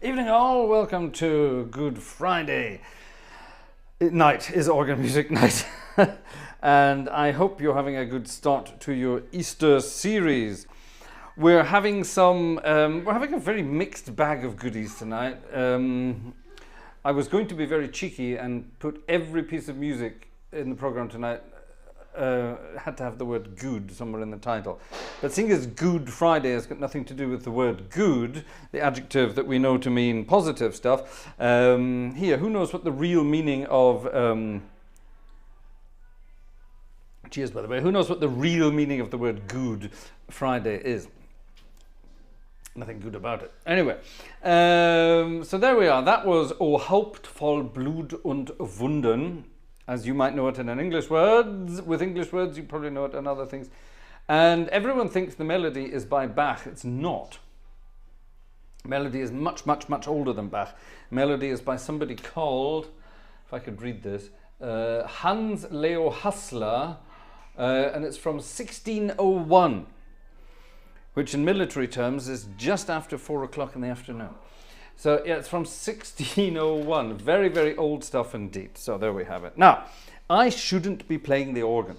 Evening all, welcome to Good Friday. Night is organ music night. And I hope you're having a good start to your Easter series. We're having a very mixed bag of goodies tonight. I was going to be very cheeky and put every piece of music in the program tonight had to have the word good somewhere in the title. But seeing as Good Friday has got nothing to do with the word good, the adjective that we know to mean positive stuff, who knows what the real meaning of... cheers, by the way. Who knows what the real meaning of the word Good Friday is? Nothing good about it. Anyway, so there we are. That was O Haupt voll Blut und Wunden, as you might know it in English words. With English words, you probably know it in other things. And everyone thinks the melody is by Bach. It's not. Melody is much, much, much older than Bach. Melody is by somebody called, if I could read this, Hans Leo Hassler, and it's from 1601, which in military terms is just after 4 o'clock in the afternoon. So yeah, it's from 1601. Very, very old stuff indeed. So there we have it. Now, I shouldn't be playing the organ.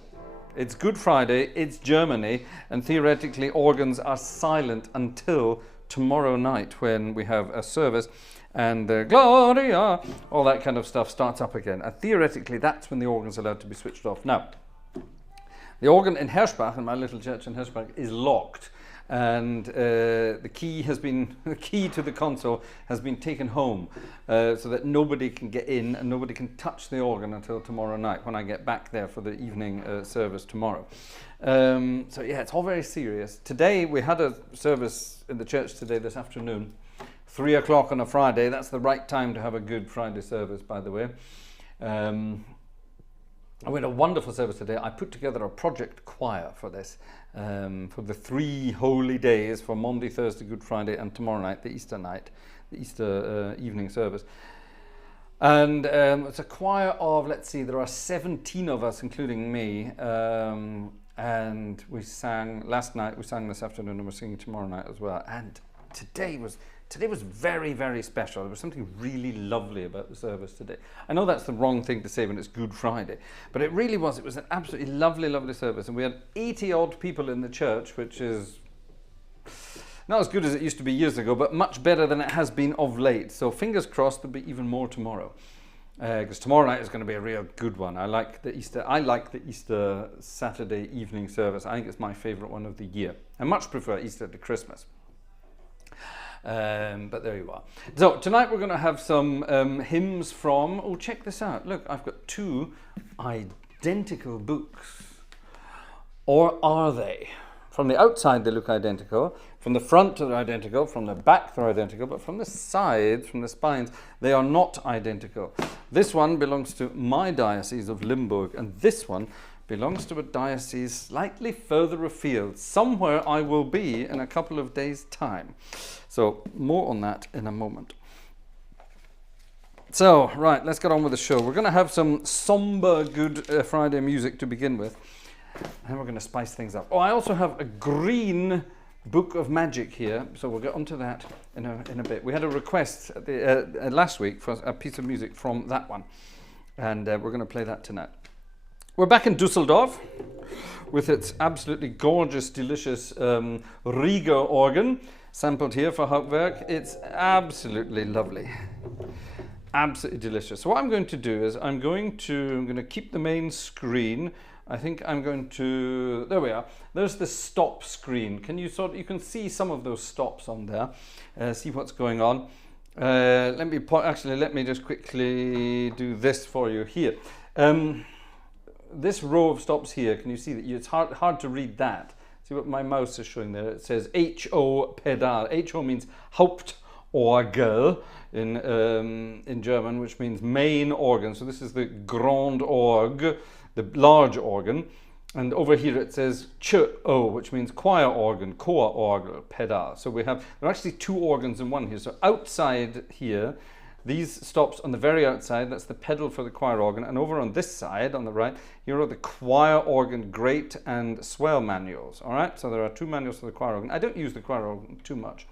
It's Good Friday, it's Germany, and theoretically organs are silent until tomorrow night when we have a service and the Gloria, all that kind of stuff starts up again. And theoretically, that's when the organ's allowed to be switched off. Now, the organ in Herschbach, in my little church in Herschbach, is locked. And the key to the console has been taken home so that nobody can get in and nobody can touch the organ until tomorrow night when I get back there for the evening service tomorrow. So yeah, it's all very serious. Today we had a service in the church today this afternoon, 3 o'clock on a Friday. That's the right time to have a Good Friday service, by the way. We had a wonderful service today. I put together a project choir for this, for the 3 holy days, for Monday, Thursday, Good Friday, and tomorrow night, the Easter evening service. And it's a choir of, let's see, there are 17 of us, including me, and we sang last night, we sang this afternoon, and we're singing tomorrow night as well. And today was very, very special. There was something really lovely about the service today. I know that's the wrong thing to say when it's Good Friday, but it really was. It was an absolutely lovely, lovely service. And we had 80-odd people in the church, which is not as good as it used to be years ago, but much better than it has been of late. So fingers crossed there'll be even more tomorrow. Because tomorrow night is going to be a real good one. I like the Easter Saturday evening service. I think it's my favourite one of the year. I much prefer Easter to Christmas. But there you are. So tonight we're going to have some hymns from, oh, check this out. Look, I've got 2 identical books. Or are they? From the outside they look identical, from the front they're identical, from the back they're identical, but from the sides, from the spines, they are not identical. This one belongs to my diocese of Limburg, and this one belongs to a diocese slightly further afield. Somewhere I will be in a couple of days' time. So more on that in a moment. So, right, let's get on with the show. We're going to have some somber Good Friday music to begin with. And we're going to spice things up. Oh, I also have a green book of magic here. So we'll get onto that in a bit. We had a request at the, last week for a piece of music from that one. And we're going to play that tonight. We're back in Dusseldorf with its absolutely gorgeous, delicious Rieger organ, sampled here for Hauptwerk. It's absolutely lovely, absolutely delicious. So what I'm going to do is I'm going to keep the main screen. I think I'm going to, there we are. There's the stop screen. You can see some of those stops on there. See what's going on. Let me just quickly do this for you here. This row of stops here, can you see that? It's hard to read that. See what my mouse is showing there? It says HO pedal. HO means Hauptorgel in German, which means main organ. So this is the Grand Org, the large organ. And over here it says CHO, which means choir organ, Chor orgel, pedal. So there are actually 2 organs in one here. So outside here, these stops on the very outside, that's the pedal for the choir organ. And over on this side, on the right, here are the choir organ grate and swell manuals. All right, so there are 2 manuals for the choir organ. I don't use the choir organ too much.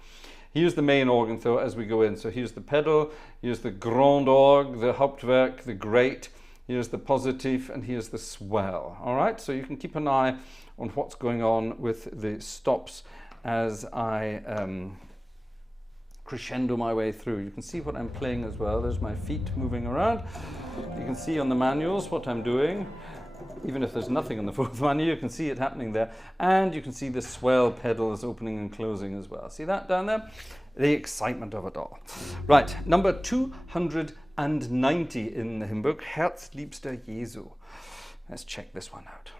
Here's the main organ though as we go in. So here's the pedal, here's the grand orgue, the Hauptwerk, the great, here's the positive, and here's the swell. All right, so you can keep an eye on what's going on with the stops as I crescendo my way through. You can see what I'm playing as well. There's my feet moving around. You can see on the manuals what I'm doing. Even if there's nothing on the fourth manual, you can see it happening there. And you can see the swell pedals opening and closing as well. See that down there? The excitement of it all. Right, number 290 in the hymn book, Herzliebster Jesu. Let's check this one out.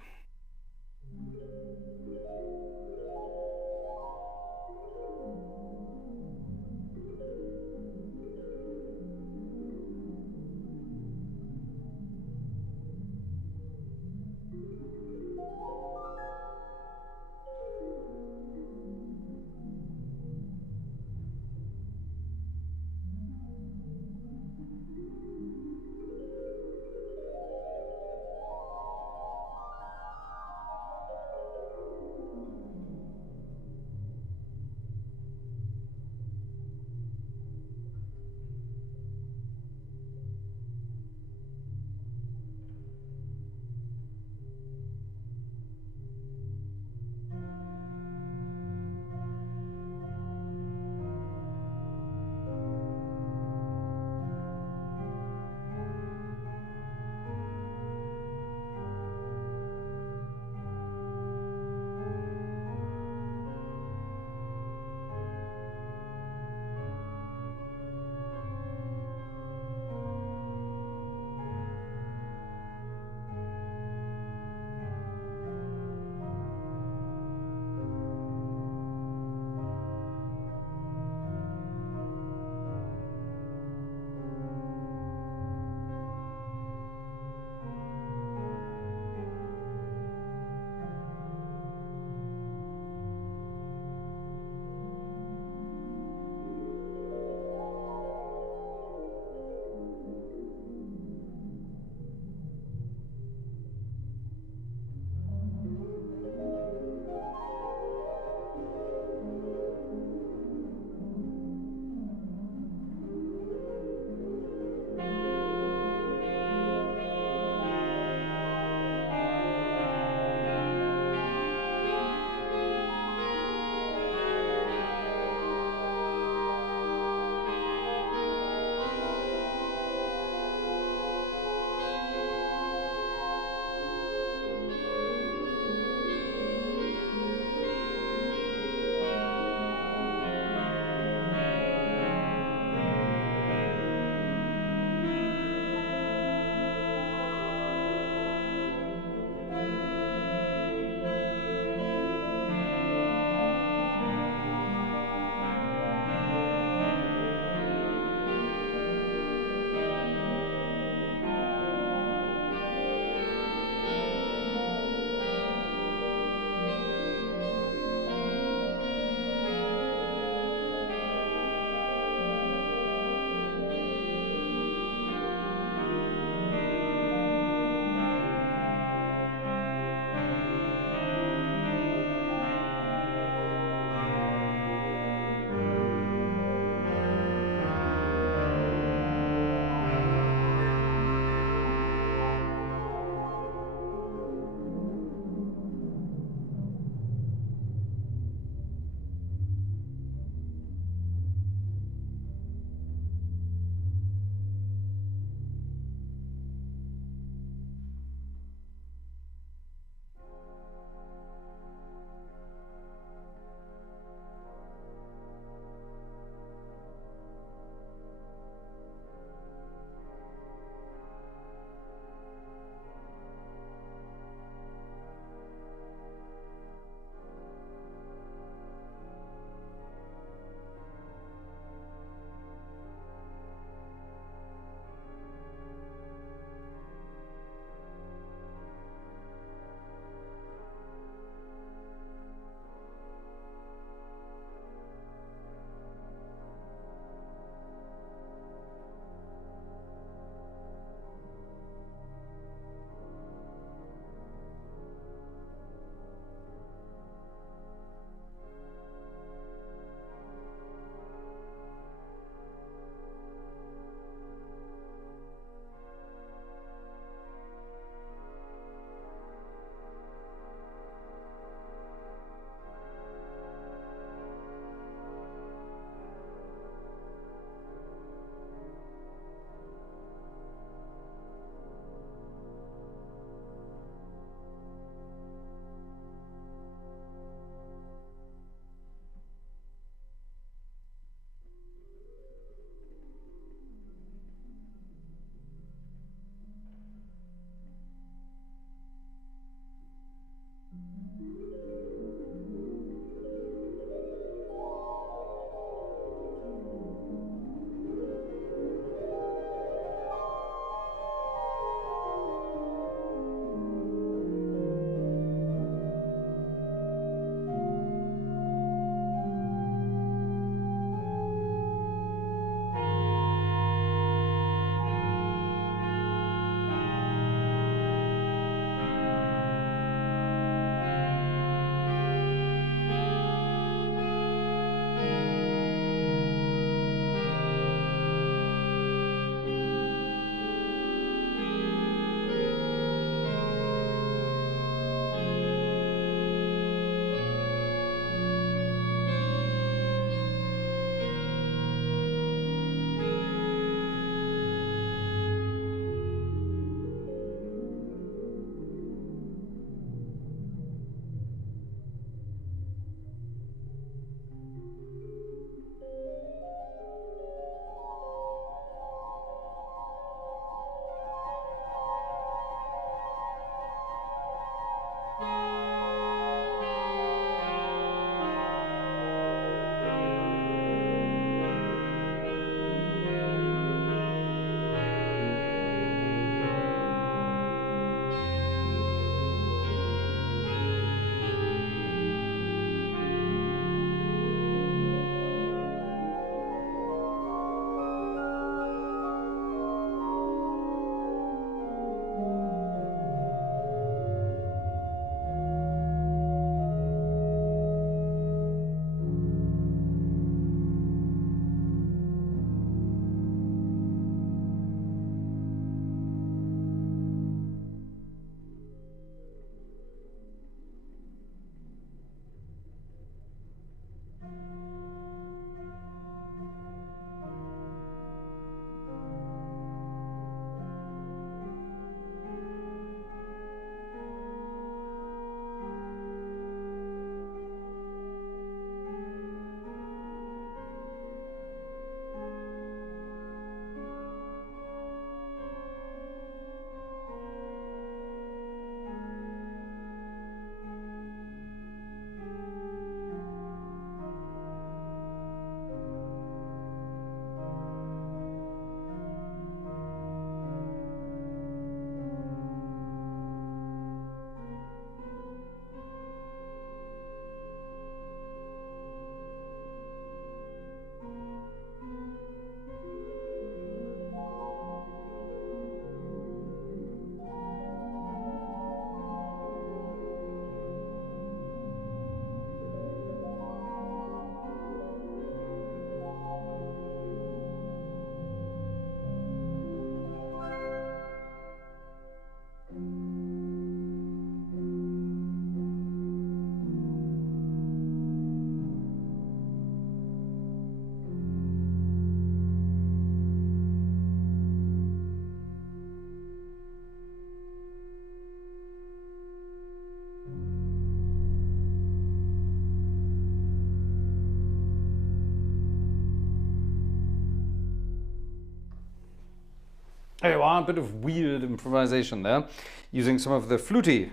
There you are, a bit of weird improvisation there, using some of the fluty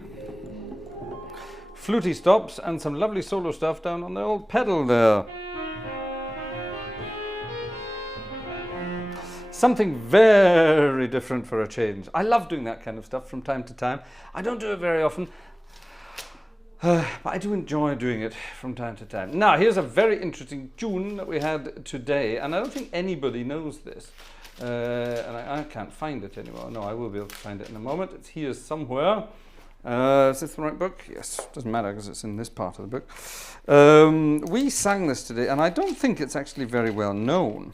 stops and some lovely solo stuff down on the old pedal there. Something very different for a change. I love doing that kind of stuff from time to time. I don't do it very often, but I do enjoy doing it from time to time. Now, here's a very interesting tune that we had today, and I don't think anybody knows this. And I can't find it anymore. No, I will be able to find it in a moment. It's here somewhere. Is this the right book? Yes, doesn't matter because it's in this part of the book. We sang this today, and I don't think it's actually very well known.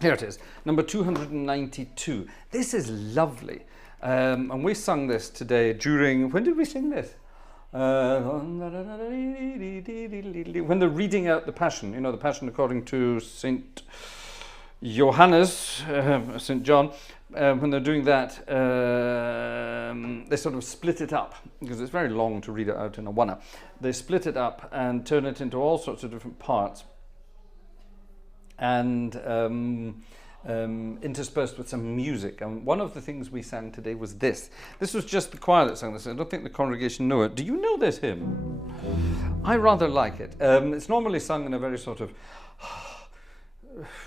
Here it is, number 292. This is lovely. And we sung this today during, when did we sing this? When they're reading out the Passion, you know, the Passion according to St. Johannes, St. John, when they're doing that, they sort of split it up, because it's very long to read it out in a one-up. They split it up and turn it into all sorts of different parts, and interspersed with some music. And one of the things we sang today was this. This was just the choir that sang this. I don't think the congregation know it. Do you know this hymn? I rather like it. It's normally sung in a very sort of,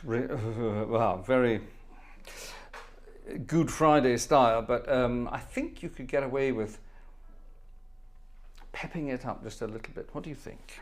well, very Good Friday style, but I think you could get away with pepping it up just a little bit. What do you think?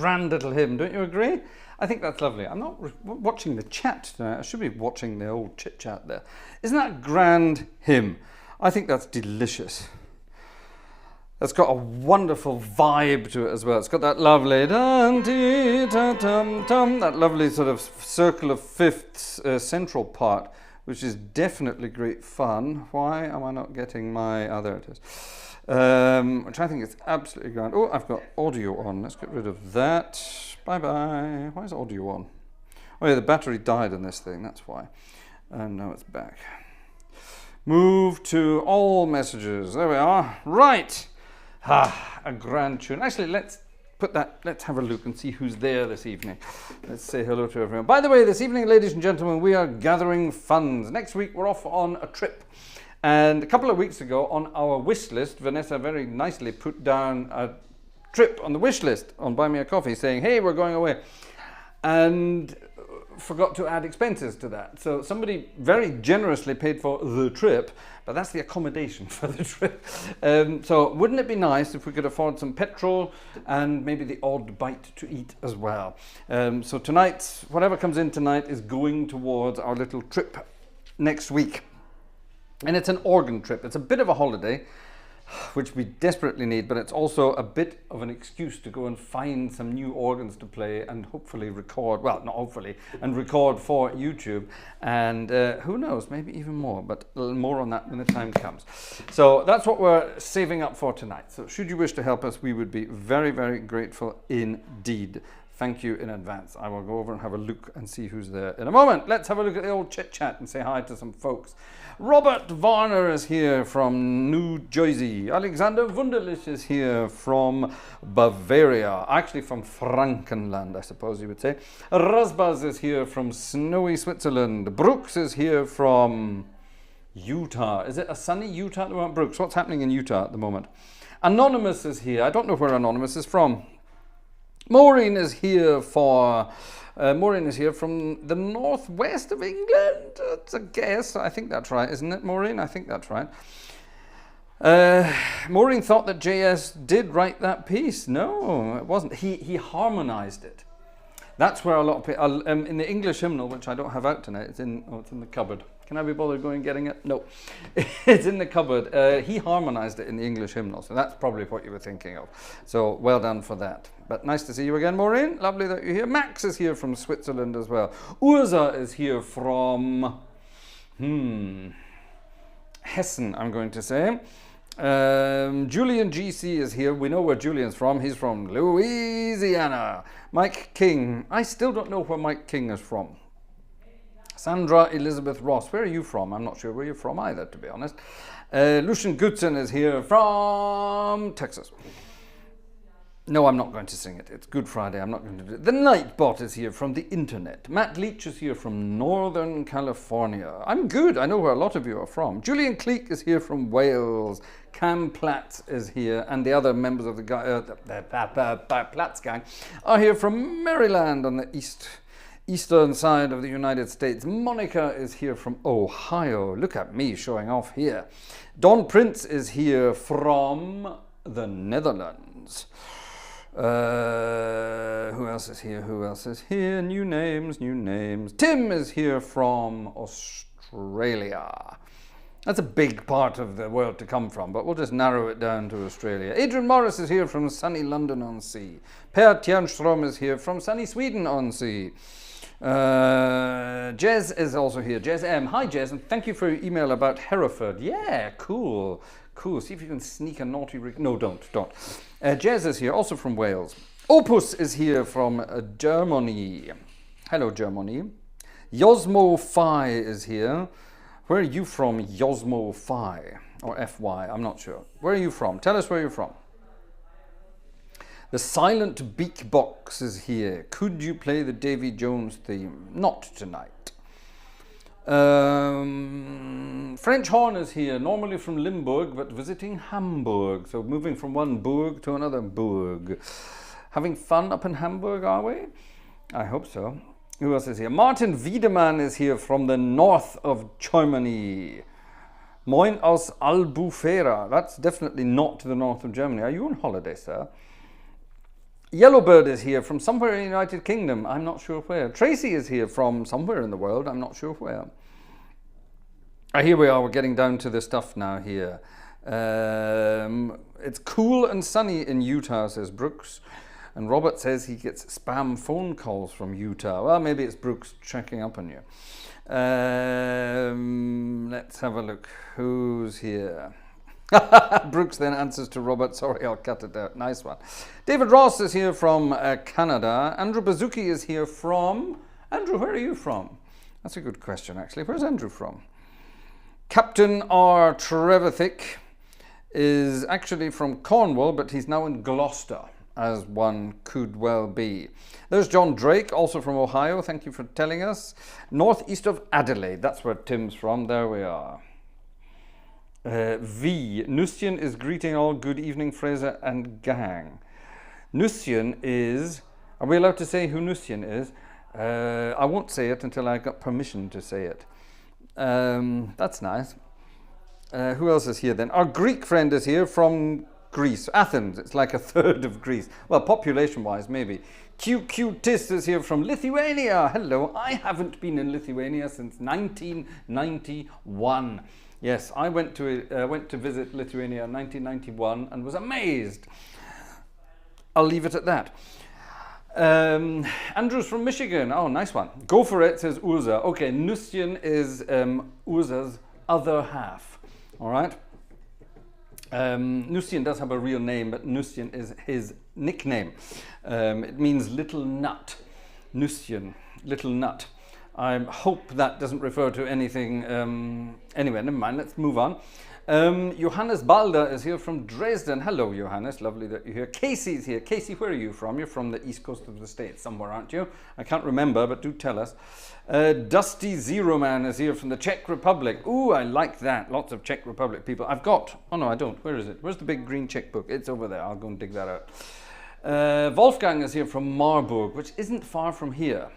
grand little hymn. Don't you agree? I think that's lovely. I'm not watching the chat tonight. I should be watching the old chit-chat there. Isn't that a grand hymn? I think that's delicious. It's got a wonderful vibe to it as well. It's got that lovely that lovely sort of circle of fifths central part, which is definitely great fun. Why am I not getting my... Oh, there it is. Which I think is absolutely grand. Oh, I've got audio on. Let's get rid of that. Bye-bye. Why is audio on? Oh, yeah, the battery died in this thing. That's why. And now it's back. Move to all messages. There we are. Right. A grand tune. Actually, let's have a look and see who's there this evening. Let's say hello to everyone. By the way, this evening, ladies and gentlemen, we are gathering funds. Next week, we're off on a trip. And a couple of weeks ago, on our wish list, Vanessa very nicely put down a trip on the wish list on Buy Me a Coffee, saying, hey, we're going away. And forgot to add expenses to that. So somebody very generously paid for the trip, but that's the accommodation for the trip. So wouldn't it be nice if we could afford some petrol and maybe the odd bite to eat as well? So tonight, whatever comes in tonight is going towards our little trip next week. And it's an organ trip. It's a bit of a holiday, which we desperately need, but it's also a bit of an excuse to go and find some new organs to play and hopefully record, well, not hopefully, and record for YouTube. And who knows, maybe even more, but more on that when the time comes. So that's what we're saving up for tonight. So should you wish to help us, we would be very, very grateful indeed. Thank you in advance. I will go over and have a look and see who's there in a moment. Let's have a look at the old chit-chat and say hi to some folks. Robert Varner is here from New Jersey. Alexander Wunderlich is here from Bavaria. Actually from Frankenland, I suppose you would say. Rasbaz is here from snowy Switzerland. Brooks is here from Utah. Is it a sunny Utah at the moment? Brooks, what's happening in Utah at the moment? Anonymous is here. I don't know where Anonymous is from. Maureen is here from the northwest of England. It's a guess. I think that's right, isn't it, Maureen? I think that's right. Maureen thought that JS did write that piece. No, it wasn't. He harmonized it. That's where a lot of people... in the English hymnal, which I don't have out tonight, it's in the cupboard. Can I be bothered going and getting it? No. It's in the cupboard. He harmonized it in the English hymnal, so that's probably what you were thinking of. So well done for that. But nice to see you again, Maureen. Lovely that you're here. Max is here from Switzerland as well. Urza is here from... Hessen, I'm going to say. Julian GC is here. We know where Julian's from. He's from Louisiana. Mike King. I still don't know where Mike King is from. Sandra Elizabeth Ross. Where are you from? I'm not sure where you're from either, to be honest. Lucian Gutzen is here from Texas. No, I'm not going to sing it. It's Good Friday. I'm not going to do it. The Nightbot is here from the internet. Matt Leach is here from Northern California. I'm good. I know where a lot of you are from. Julian Cleek is here from Wales. Cam Platts is here. And the other members of the Platts gang are here from Maryland on the eastern side of the United States. Monica is here from Ohio. Look at me showing off here. Don Prince is here from the Netherlands. Who else is here? Who else is here? New names. Tim is here from Australia. That's a big part of the world to come from, but we'll just narrow it down to Australia. Adrian Morris is here from sunny London-on-Sea. Per Tjernström is here from sunny Sweden-on-Sea. Jez is also here. Jez M. Hi, Jez, and thank you for your email about Hereford. Yeah, cool. See if you can sneak a naughty... No, don't. Jez is here, also from Wales. Opus is here from Germany. Hello, Germany. Yosmo Phi is here. Where are you from, Yosmo Phi? Or FY, I'm not sure. Where are you from? Tell us where you're from. The Silent Beak Box is here. Could you play the Davy Jones theme? Not tonight. French Horn is here, normally from Limburg, but visiting Hamburg. So moving from one burg to another burg. Having fun up in Hamburg, are we? I hope so. Who else is here? Martin Wiedemann is here from the north of Germany. Moin aus Albufera. That's definitely not to the north of Germany. Are you on holiday, sir? Yellowbird is here from somewhere in the United Kingdom. I'm not sure where. Tracy is here from somewhere in the world. I'm not sure where. Here we are. We're getting down to the stuff now here. It's cool and sunny in Utah, says Brooks. And Robert says he gets spam phone calls from Utah. Well, maybe it's Brooks checking up on you. Let's have a look. Who's here? Brooks then answers to Robert. Sorry, I'll cut it out. Nice one. David Ross is here from Canada. Andrew Bazuki is here from... Andrew, where are you from? That's a good question, actually. Where's Andrew from? Captain R. Trevithick is actually from Cornwall, but he's now in Gloucester, as one could well be. There's John Drake, also from Ohio. Thank you for telling us. Northeast of Adelaide. That's where Tim's from. There we are. V. Nussian is greeting all. Good evening, Fraser and gang. Nussian is... Are we allowed to say who Nussian is? I won't say it until I got permission to say it. That's nice. Who else is here then? Our Greek friend is here from Greece. Athens. It's like a third of Greece. Well, population-wise, maybe. QQTIS is here from Lithuania. Hello. I haven't been in Lithuania since 1991. Yes, I went to visit Lithuania in 1991 and was amazed. I'll leave it at that. Andrew's from Michigan. Oh, nice one. Go for it, says Urza. Okay, Nussian is Urza's other half. All right. Nussian does have a real name, but Nussian is his nickname. It means little nut. Nussian, little nut. I hope that doesn't refer to anything. Anyway, never mind. Let's move on. Johannes Balder is here from Dresden. Hello, Johannes. Lovely that you're here. Casey's here. Casey, where are you from? You're from the east coast of the States somewhere, aren't you? I can't remember, but do tell us. Dusty Zero Man is here from the Czech Republic. Ooh, I like that. Lots of Czech Republic people. I've got... Oh, no, I don't. Where is it? Where's the big green Czech book? It's over there. I'll go and dig that out. Wolfgang is here from Marburg, which isn't far from here.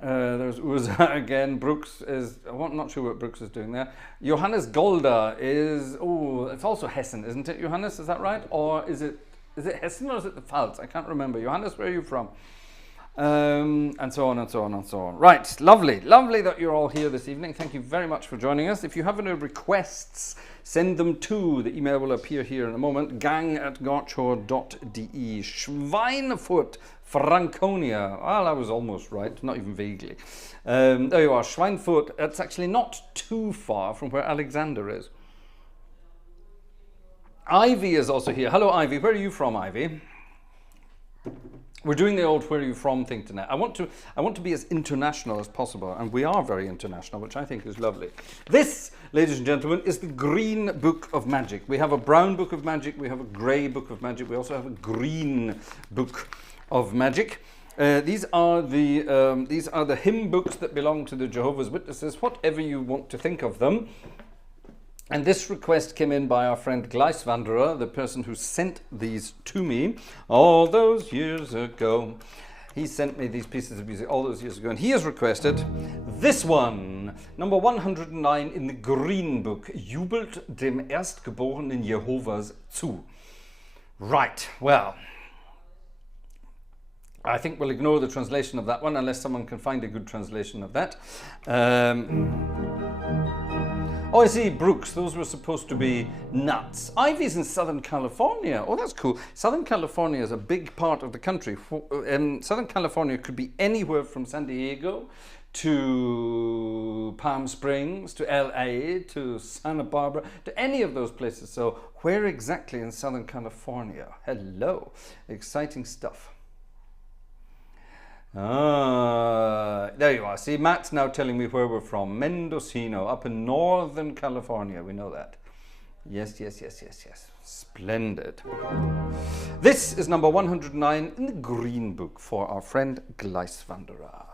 There's Urza again. Brooks is... I'm not sure what Brooks is doing there. Johannes Golda is... Oh, it's also Hessen, isn't it, Johannes? Is that right? Or is it Hessen or is it the Pfalz? I can't remember. Johannes, where are you from? And so on and so on and so on. Right, lovely. Lovely that you're all here this evening. Thank you very much for joining us. If you have any requests, send them to... The email will appear here in a moment. gang@gartshore.de. Schweinfurt, Franconia. Well, I was almost right, not even vaguely. There you are, Schweinfurt. That's actually not too far from where Alexander is. Ivy is also here. Hello, Ivy. Where are you from, Ivy? We're doing the old "where are you from" thing tonight. I want to be as international as possible, and we are very international, which I think is lovely. This, ladies and gentlemen, is the Green Book of Magic. We have a brown book of magic. We have a grey book of magic. We also have a green book of magic. These are the hymn books that belong to the Jehovah's Witnesses, whatever you want to think of them. And this request came in by our friend Gleiswanderer, the person who sent these to me all those years ago. He sent me these pieces of music all those years ago, and he has requested this one, number 109 in the Green Book, Jubelt dem Erstgeborenen Jehovas zu. Right, well, I think we'll ignore the translation of that one unless someone can find a good translation of that. Oh, I see, Brooks. Those were supposed to be nuts. Ivy's in Southern California. Oh, that's cool. Southern California is a big part of the country. Southern California could be anywhere from San Diego to Palm Springs, to LA, to Santa Barbara, to any of those places. So where exactly in Southern California? Hello. Exciting stuff. There you are. See, Matt's now telling me where we're from. Mendocino, up in Northern California. We know that. Yes, yes, yes, yes, yes. Splendid. This is number 109 in the Green Book for our friend Gleiswanderer.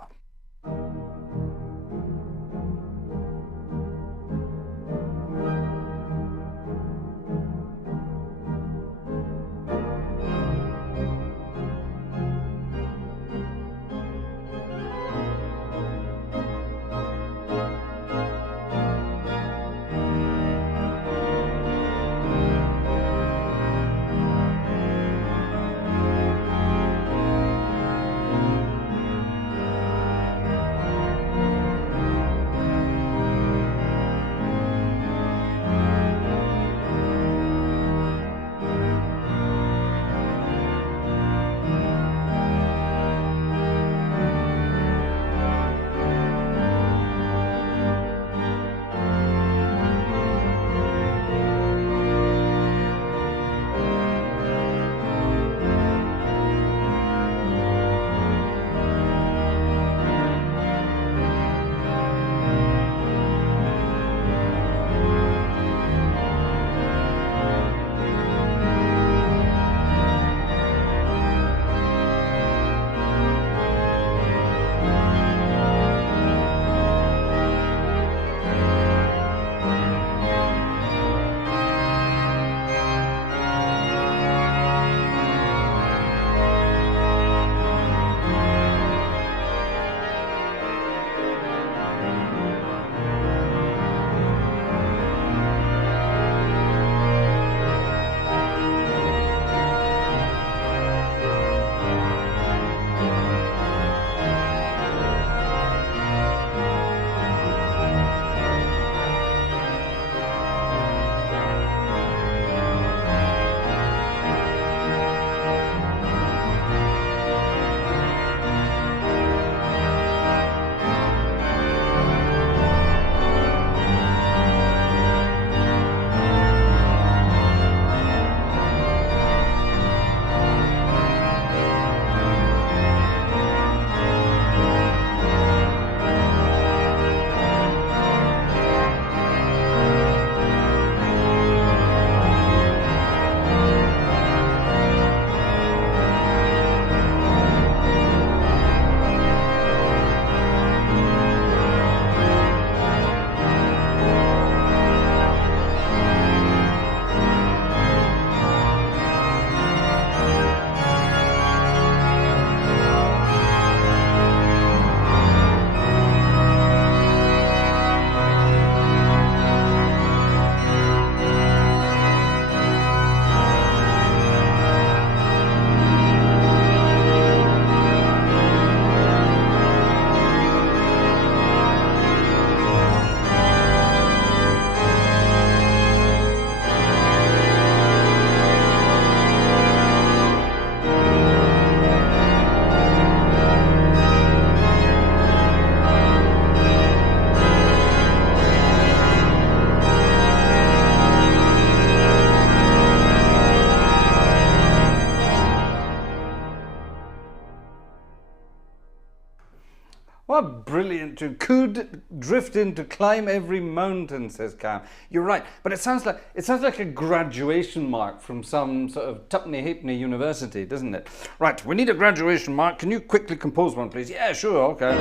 What brilliant tune. Could drift in to climb every mountain, says Cam. You're right, but it sounds like a graduation mark from some sort of tuppenny halfpenny university, doesn't it? Right, we need a graduation mark. Can you quickly compose one, please? Yeah, sure, okay.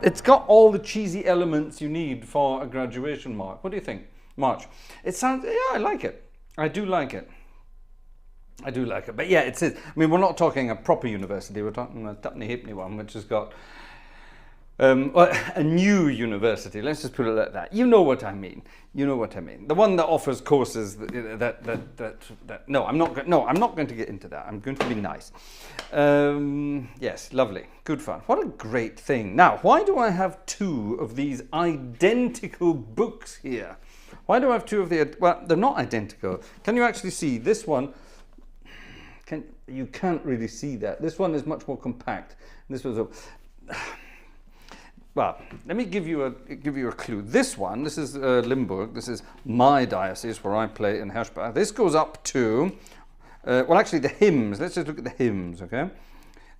It's got all the cheesy elements you need for a graduation mark. What do you think? March. It sounds, yeah, I like it. I do like it. But yeah, it says, I mean, we're not talking a proper university. We're talking a tuppenny halfpenny one, which has got a new university. Let's just put it like that. You know what I mean. The one that offers courses no, I'm not going to get into that. I'm going to be nice. Yes, lovely. Good fun. What a great thing. Now, why do I have two of these identical books here? Why do I have two of the... Well, they're not identical. Can you actually see this one? You can't really see that. This one is much more compact. This was a... Well, let me give you a clue. This is Limburg. This is my diocese where I play in Herschbach. This goes up to... well, actually, the hymns. Let's just look at the hymns, okay?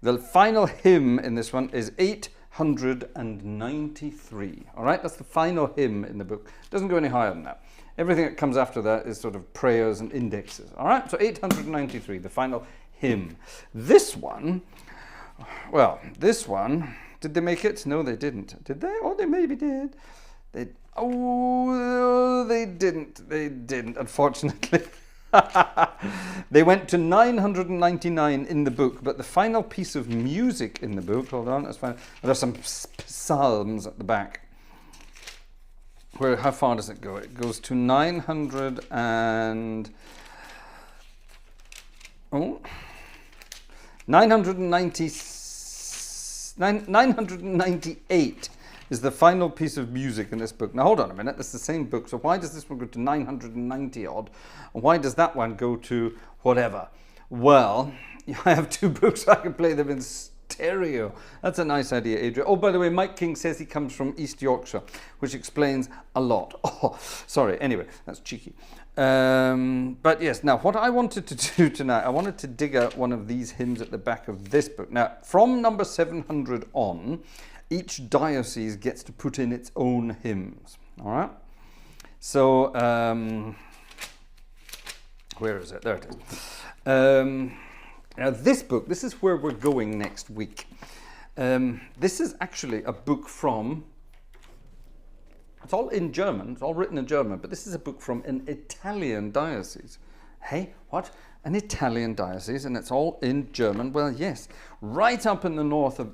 The final hymn in this one is 893. All right, that's the final hymn in the book. It doesn't go any higher than that. Everything that comes after that is sort of prayers and indexes. All right, so 893, the final hymn. This one, did they make it? No, they didn't. Did they? Oh, they maybe did. They didn't. They didn't, unfortunately. They went to 999 in the book, but the final piece of music in the book, hold on, let's find, there's some psalms at the back. How far does it go? It goes to 998 is the final piece of music in this book. Now, hold on a minute. It's the same book. So why does this one go to 990 odd? And why does that one go to whatever? Well, I have two books. So I can play them in stereo. That's a nice idea, Adrian. Oh, by the way, Mike King says he comes from East Yorkshire, which explains a lot. Oh, sorry. Anyway, that's cheeky. But yes, now what I wanted to do tonight, I wanted to dig out one of these hymns at the back of this book. Now, from number 700 on, each diocese gets to put in its own hymns. All right. So, where is it? There it is. Now, this book, this is where we're going next week. This is actually a book from... It's all in German, it's all written in German, but this is a book from an Italian diocese. Hey, what? An Italian diocese, and it's all in German? Well, yes, right up in the north of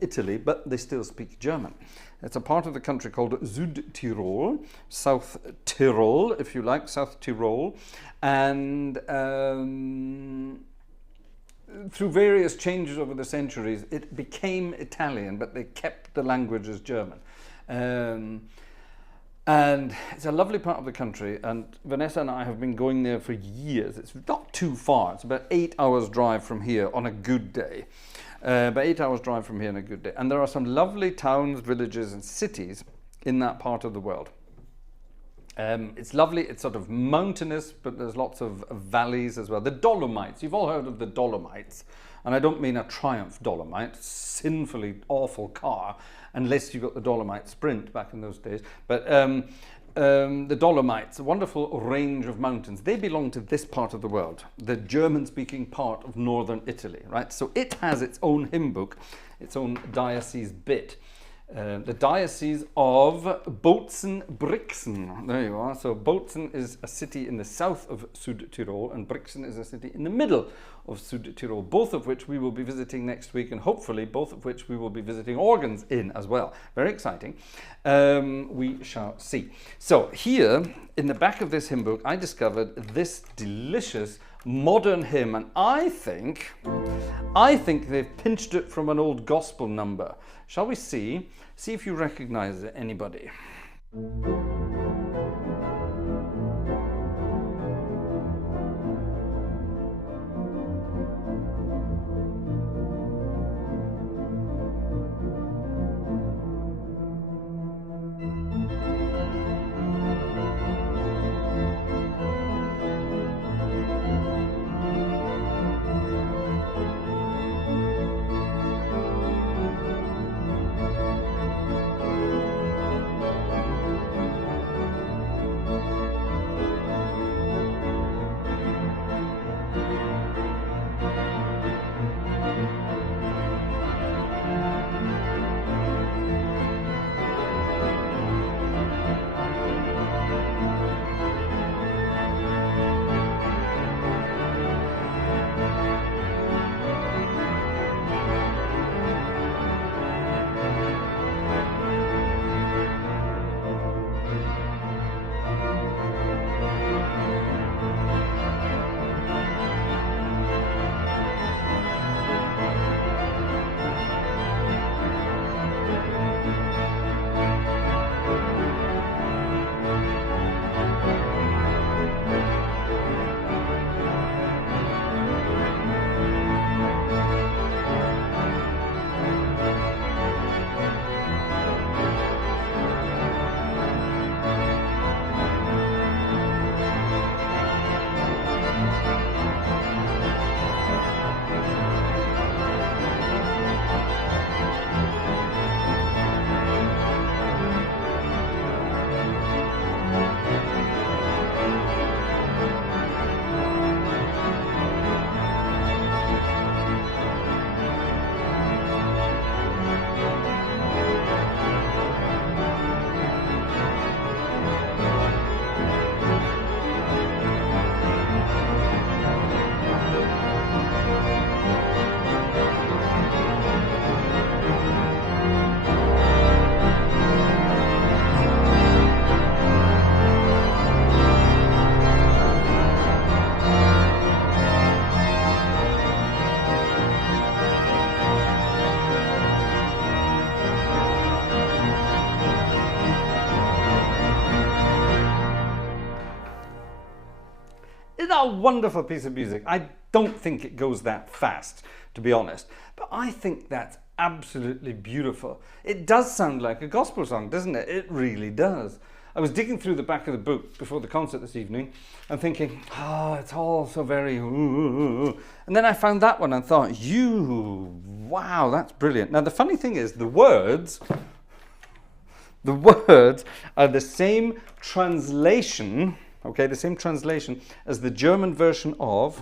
Italy, but they still speak German. It's a part of the country called Südtirol, South Tyrol, if you like, South Tyrol, and through various changes over the centuries, it became Italian, but they kept the language as German. And it's a lovely part of the country, and Vanessa and I have been going there for years. It's not too far. It's about 8 hours drive from here on a good day. About 8 hours drive from here on a good day. And there are some lovely towns, villages and cities in that part of the world. It's lovely. It's sort of mountainous, but there's lots of valleys as well. The Dolomites. You've all heard of the Dolomites. And I don't mean a Triumph Dolomite, sinfully awful car, unless you got the Dolomite Sprint back in those days. But the Dolomites, a wonderful range of mountains, they belong to this part of the world, the German-speaking part of northern Italy, right? So it has its own hymn book, its own diocese bit. The Diocese of Bozen-Brixen. There you are. So Bozen is a city in the south of Südtirol, and Brixen is a city in the middle of Südtirol, both of which we will be visiting next week, and hopefully both of which we will be visiting organs in as well. Very exciting. We shall see. So here, in the back of this hymn book, I discovered this delicious modern hymn, and I think they've pinched it from an old gospel number. Shall we see? See if you recognize it, anybody. a wonderful piece of music? I don't think it goes that fast, to be honest, but I think that's absolutely beautiful. It does sound like a gospel song, doesn't it? It really does. I was digging through the back of the book before the concert this evening and thinking, it's all so very ooh. And then I found that one and thought, wow, that's brilliant. Now the funny thing is the words are the same translation, okay, the same translation as the German version of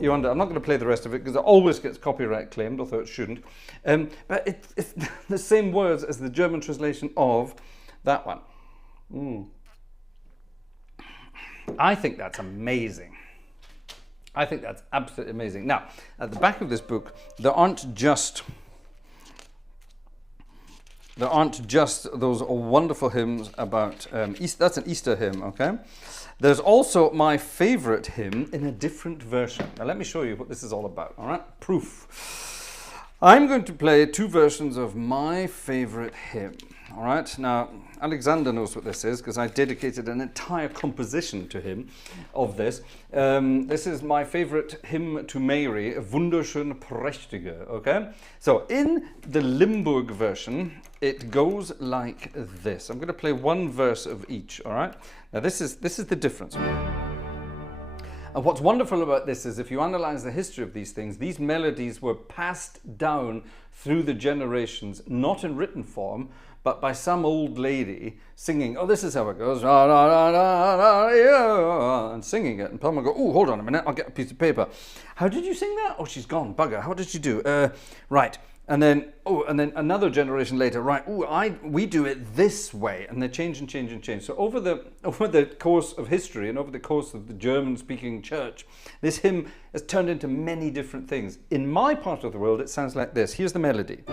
you wonder, I'm not going to play the rest of it because it always gets copyright claimed, although it shouldn't. But it's the same words as the German translation of that one. I think that's amazing. I think that's absolutely amazing. Now, at the back of this book, there aren't just those wonderful hymns about Easter. That's an Easter hymn, okay? There's also my favorite hymn in a different version. Now let me show you what this is all about, all right? Proof. I'm going to play two versions of my favorite hymn, all right? Now, Alexander knows what this is because I dedicated an entire composition to him of this. This is my favorite hymn to Mary, Wunderschön Prächtige, okay? So in the Limburg version, it goes like this. I'm going to play one verse of each, all right? Now this is the difference. And what's wonderful about this is if you analyze the history of these things, these melodies were passed down through the generations, not in written form, but by some old lady singing, this is how it goes, and singing it. And Palmer go, hold on a minute, I'll get a piece of paper. How did you sing that? Oh, she's gone, bugger. How did you do? Right. And then, another generation later, we do it this way, and they change and change and change. So over the course of history and over the course of the German-speaking church, this hymn has turned into many different things. In my part of the world, it sounds like this. Here's the melody.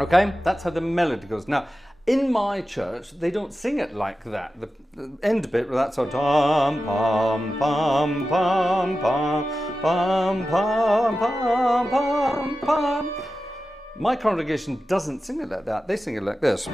Okay, that's how the melody goes. Now, in my church, they don't sing it like that. The end bit, that's how tam pam pam pam pam pam pam pam pam pam. My congregation doesn't sing it like that. They sing it like this.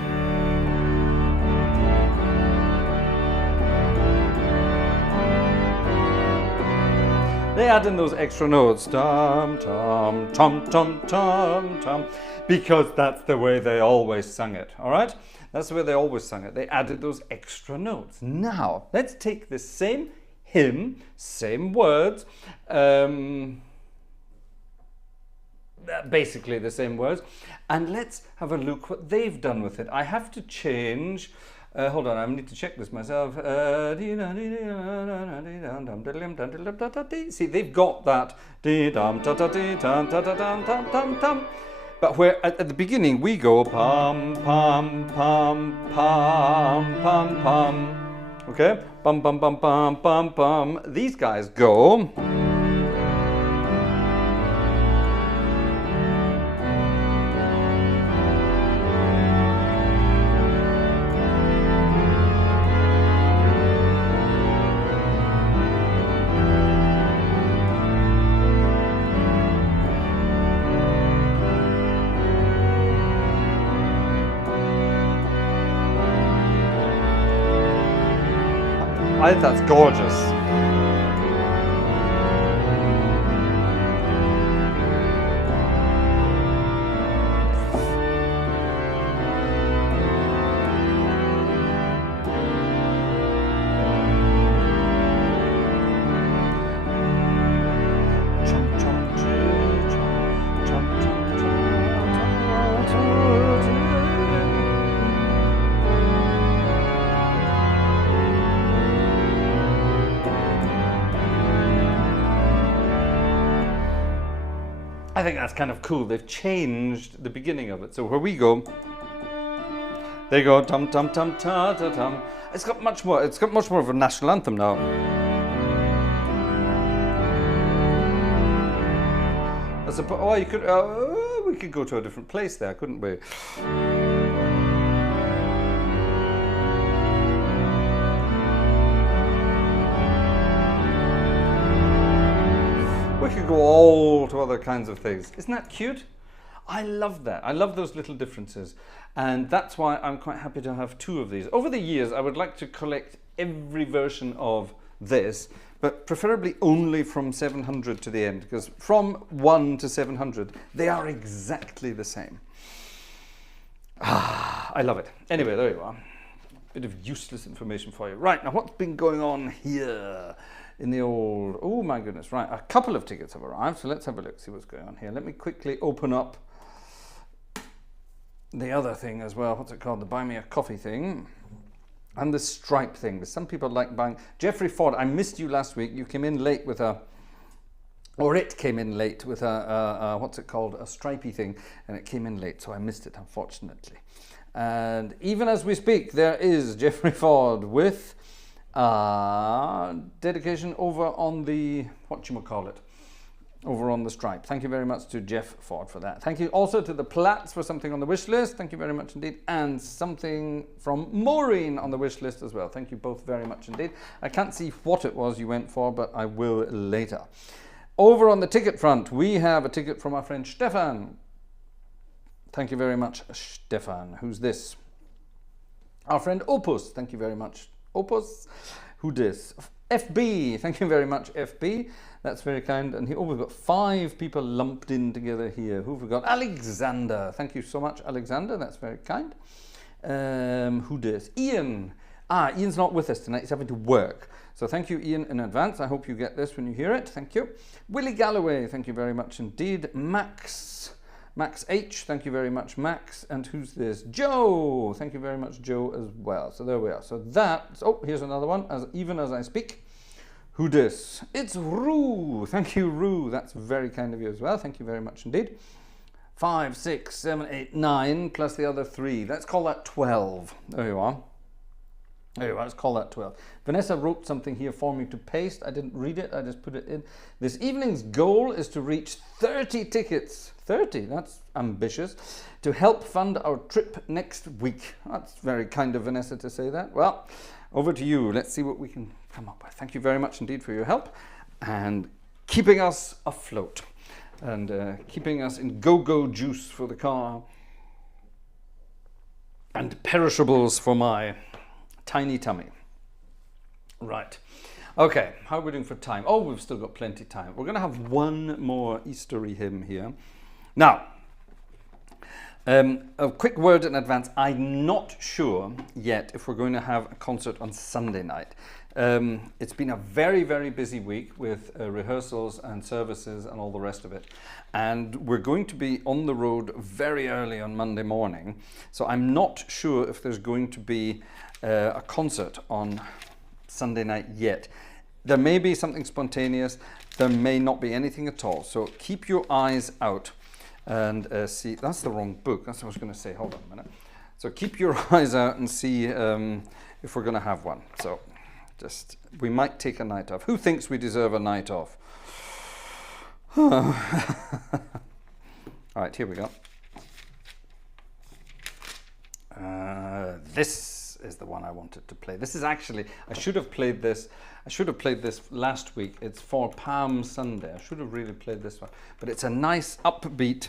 They add in those extra notes, tam, tam, tam, tam, tam, tam, because that's the way they always sang it, all right? That's the way they always sang it. They added those extra notes. Now, let's take the same hymn, same words, basically the same words, and let's have a look what they've done with it. I have to change... hold on, I need to check this myself. See, they've got that. But where at the beginning we go pam, pam, pam, pam, pam, pam. Okay? Pam, pam, pam, pam, pam, pam. These guys go... I think that's gorgeous. I think that's kind of cool. They've changed the beginning of it. So where we go, they go tum tum tum ta ta tum. It's got much more of a national anthem now. Oh, you could. We could go to a different place there, couldn't we? We could go all to other kinds of things. Isn't that cute? I love that. I love those little differences. And that's why I'm quite happy to have 2 of these. Over the years, I would like to collect every version of this, but preferably only from 700 to the end, because from 1 to 700, they are exactly the same. I love it. Anyway, there you are. Bit of useless information for you. Right, now what's been going on here in the old... Oh my goodness, right. A couple of tickets have arrived, so let's have a look, see what's going on here. Let me quickly open up the other thing as well. What's it called? The Buy Me a Coffee thing. And the Stripe thing. Some people like buying... Jeffrey Ford, I missed you last week. You came in late with a... Or it came in late with a what's it called? A stripey thing. And it came in late, so I missed it, unfortunately. And even as we speak, there is Jeffrey Ford with dedication over on the... Whatchamacallit? Over on the Stripe. Thank you very much to Jeff Ford for that. Thank you also to the Platts for something on the wish list. Thank you very much indeed. And something from Maureen on the wish list as well. Thank you both very much indeed. I can't see what it was you went for, but I will later. Over on the ticket front, we have a ticket from our friend Stefan. Thank you very much, Stefan. Who's this? Our friend Opus. Thank you very much, Opus. Who this? FB. Thank you very much, FB. That's very kind. And we've got 5 people lumped in together here. Who've we got? Alexander. Thank you so much, Alexander. That's very kind. Who this? Ian. Ian's not with us tonight. He's having to work. So thank you, Ian, in advance. I hope you get this when you hear it. Thank you. Willie Galloway. Thank you very much indeed. Max H. Thank you very much, Max. And who's this? Joe. Thank you very much, Joe, as well. So there we are. So that's... Oh, here's another one. Even as I speak. Who dis? It's Rue. Thank you, Rue. That's very kind of you as well. Thank you very much indeed. 5, 6, 7, 8, 9 plus the other 3. Let's call that 12. There you are. There you are. Let's call that 12. Vanessa wrote something here for me to paste. I didn't read it. I just put it in. This evening's goal is to reach 30 tickets. 30. That's ambitious. To help fund our trip next week. That's very kind of Vanessa to say that. Well, over to you. Let's see what we can come up with. Thank you very much indeed for your help and keeping us afloat and keeping us in go-go juice for the car and perishables for my tiny tummy. Right. Okay, how are we doing for time? Oh, we've still got plenty of time. We're going to have one more Eastery hymn here. Now, a quick word in advance. I'm not sure yet if we're going to have a concert on Sunday night. It's been a very, very busy week with rehearsals and services and all the rest of it. And we're going to be on the road very early on Monday morning. So I'm not sure if there's going to be a concert on Sunday night yet. There may be something spontaneous. There may not be anything at all. So keep your eyes out. And see, that's the wrong book. That's what I was going to say. Hold on a minute. So keep your eyes out and see if we're going to have one. So we might take a night off. Who thinks we deserve a night off? All right, here we go. This is the one I wanted to play. This is actually, I should have played this last week. It's for Palm Sunday. I should have really played this one. But it's a nice upbeat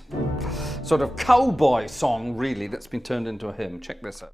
sort of cowboy song, really, that's been turned into a hymn. Check this out.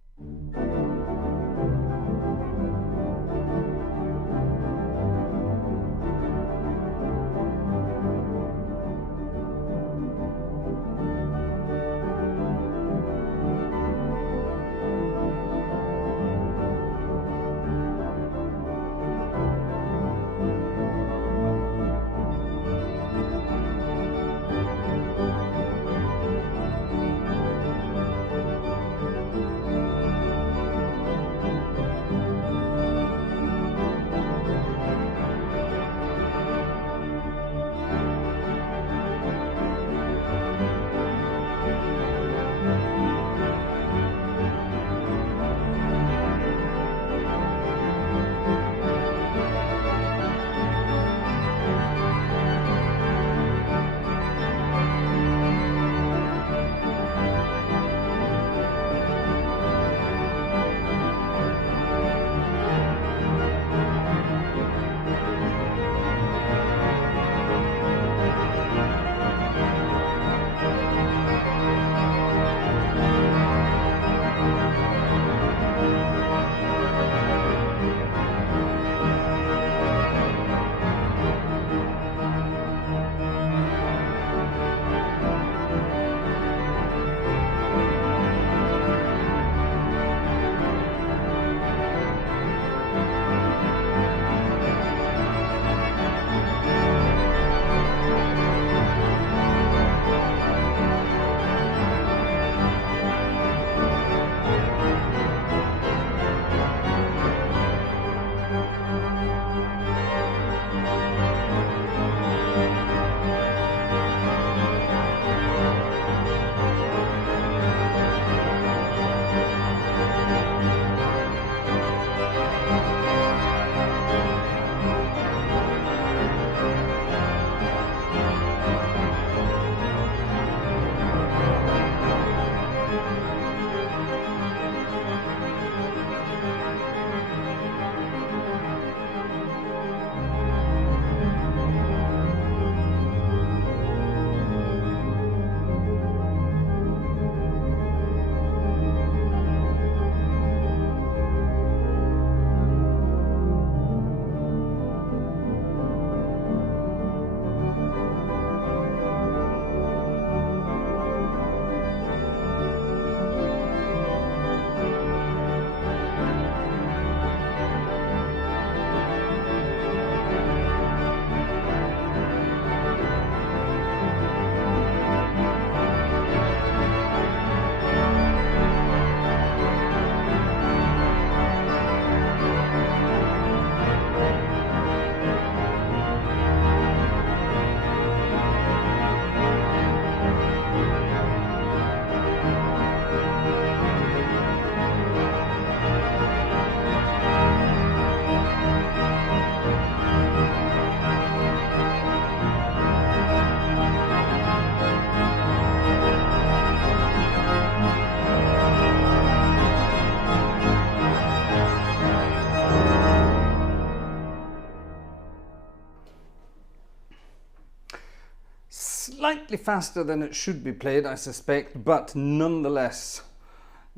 slightly faster than it should be played, I suspect, but nonetheless,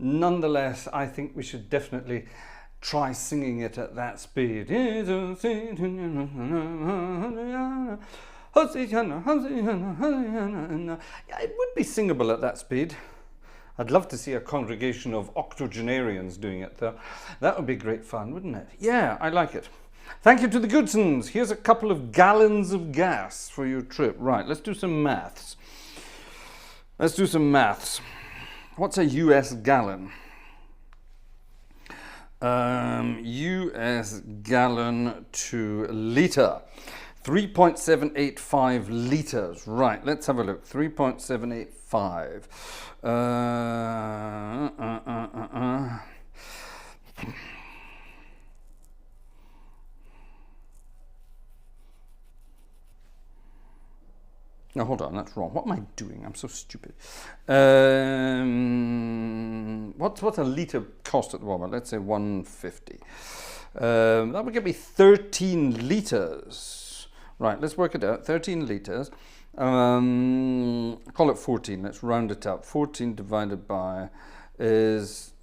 I think we should definitely try singing it at that speed. Yeah, it would be singable at that speed. I'd love to see a congregation of octogenarians doing it, though. That would be great fun, wouldn't it? Yeah, I like it. Thank you to the Goodsons. Here's a couple of gallons of gas for your trip. Right, let's do some maths. What's a US gallon? US gallon to litre. 3.785 litres. Right, let's have a look. 3.785. No, hold on, that's wrong. What am I doing? I'm so stupid. What's a litre cost at the moment? Let's say 150. That would give me 13 litres. Right, let's work it out. 13 litres. Call it 14. Let's round it up. 14 divided by is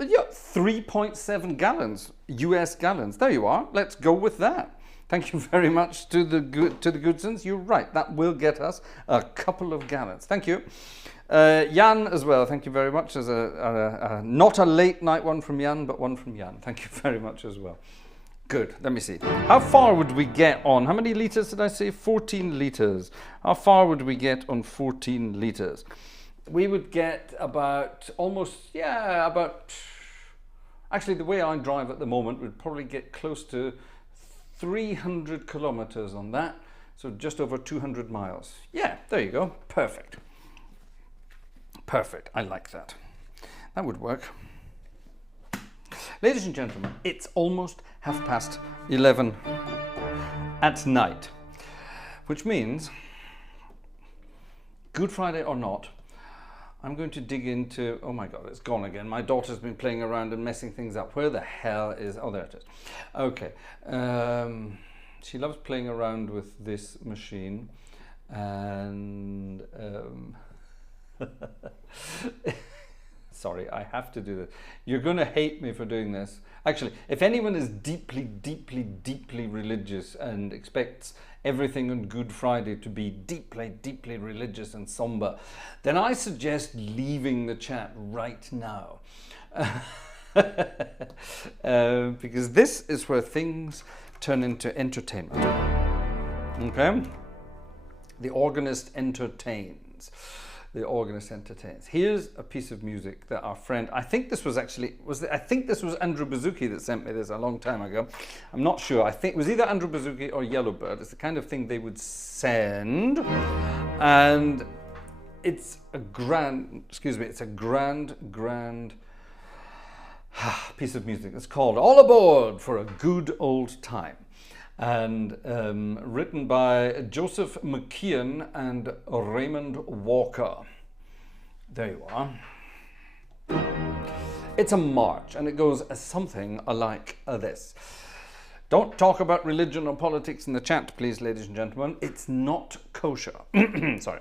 3.7 gallons, US gallons. There you are. Let's go with that. Thank you very much to the Goodsons. You're right. That will get us a couple of gallons. Thank you. Jan as well. Thank you very much. As not a late night one from Jan, but one from Jan. Thank you very much as well. Good. Let me see. How far would we get on? How many litres did I say? 14 litres. How far would we get on 14 litres? We would get about actually the way I drive at the moment would probably get close to 300 kilometers on that, so just over 200 miles. Yeah, there you go. Perfect. I like that. That would work. Ladies and gentlemen, it's almost 11:30 at night, which means, Good Friday or not, I'm going to dig into, oh my God, it's gone again. My daughter's been playing around and messing things up. Where the hell is, oh, there it is. Okay. She loves playing around with this machine and, sorry, I have to do this. You're going to hate me for doing this. Actually, if anyone is deeply religious and expects everything on Good Friday to be deeply religious and somber, then I suggest leaving the chat right now. Because this is where things turn into entertainment. Okay? The organist entertains. Here's a piece of music that our friend, I think this was Andrew Bazuki that sent me this a long time ago. I'm not sure. I think it was either Andrew Bazuki or Yellowbird. It's the kind of thing they would send. And it's a grand piece of music. It's called All Aboard for a Good Old Time. And written by Joseph McKeon and Raymond Walker. There you are. It's a march, and it goes something like this. Don't talk about religion or politics in the chat, please, ladies and gentlemen. It's not kosher. Sorry.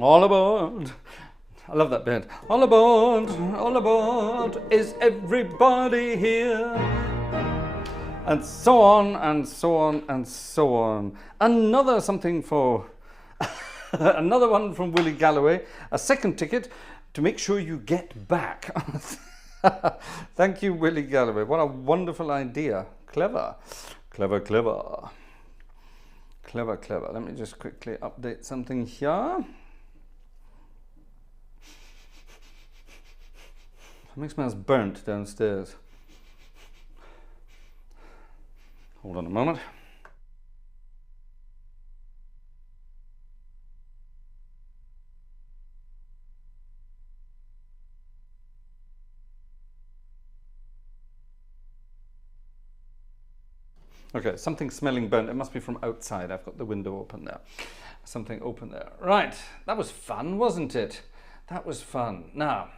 All aboard. I love that bit. All aboard, is everybody here? And so on, and so on, and so on. Another something for, another one from Willie Galloway, a second ticket to make sure you get back. Thank you, Willie Galloway. What a wonderful idea. Clever, clever, clever. Clever, clever. Let me just quickly update something here. Something smells burnt downstairs. Hold on a moment. Okay, something smelling burnt. It must be from outside. I've got the window open there. Something open there. Right, that was fun, wasn't it? That was fun. Now,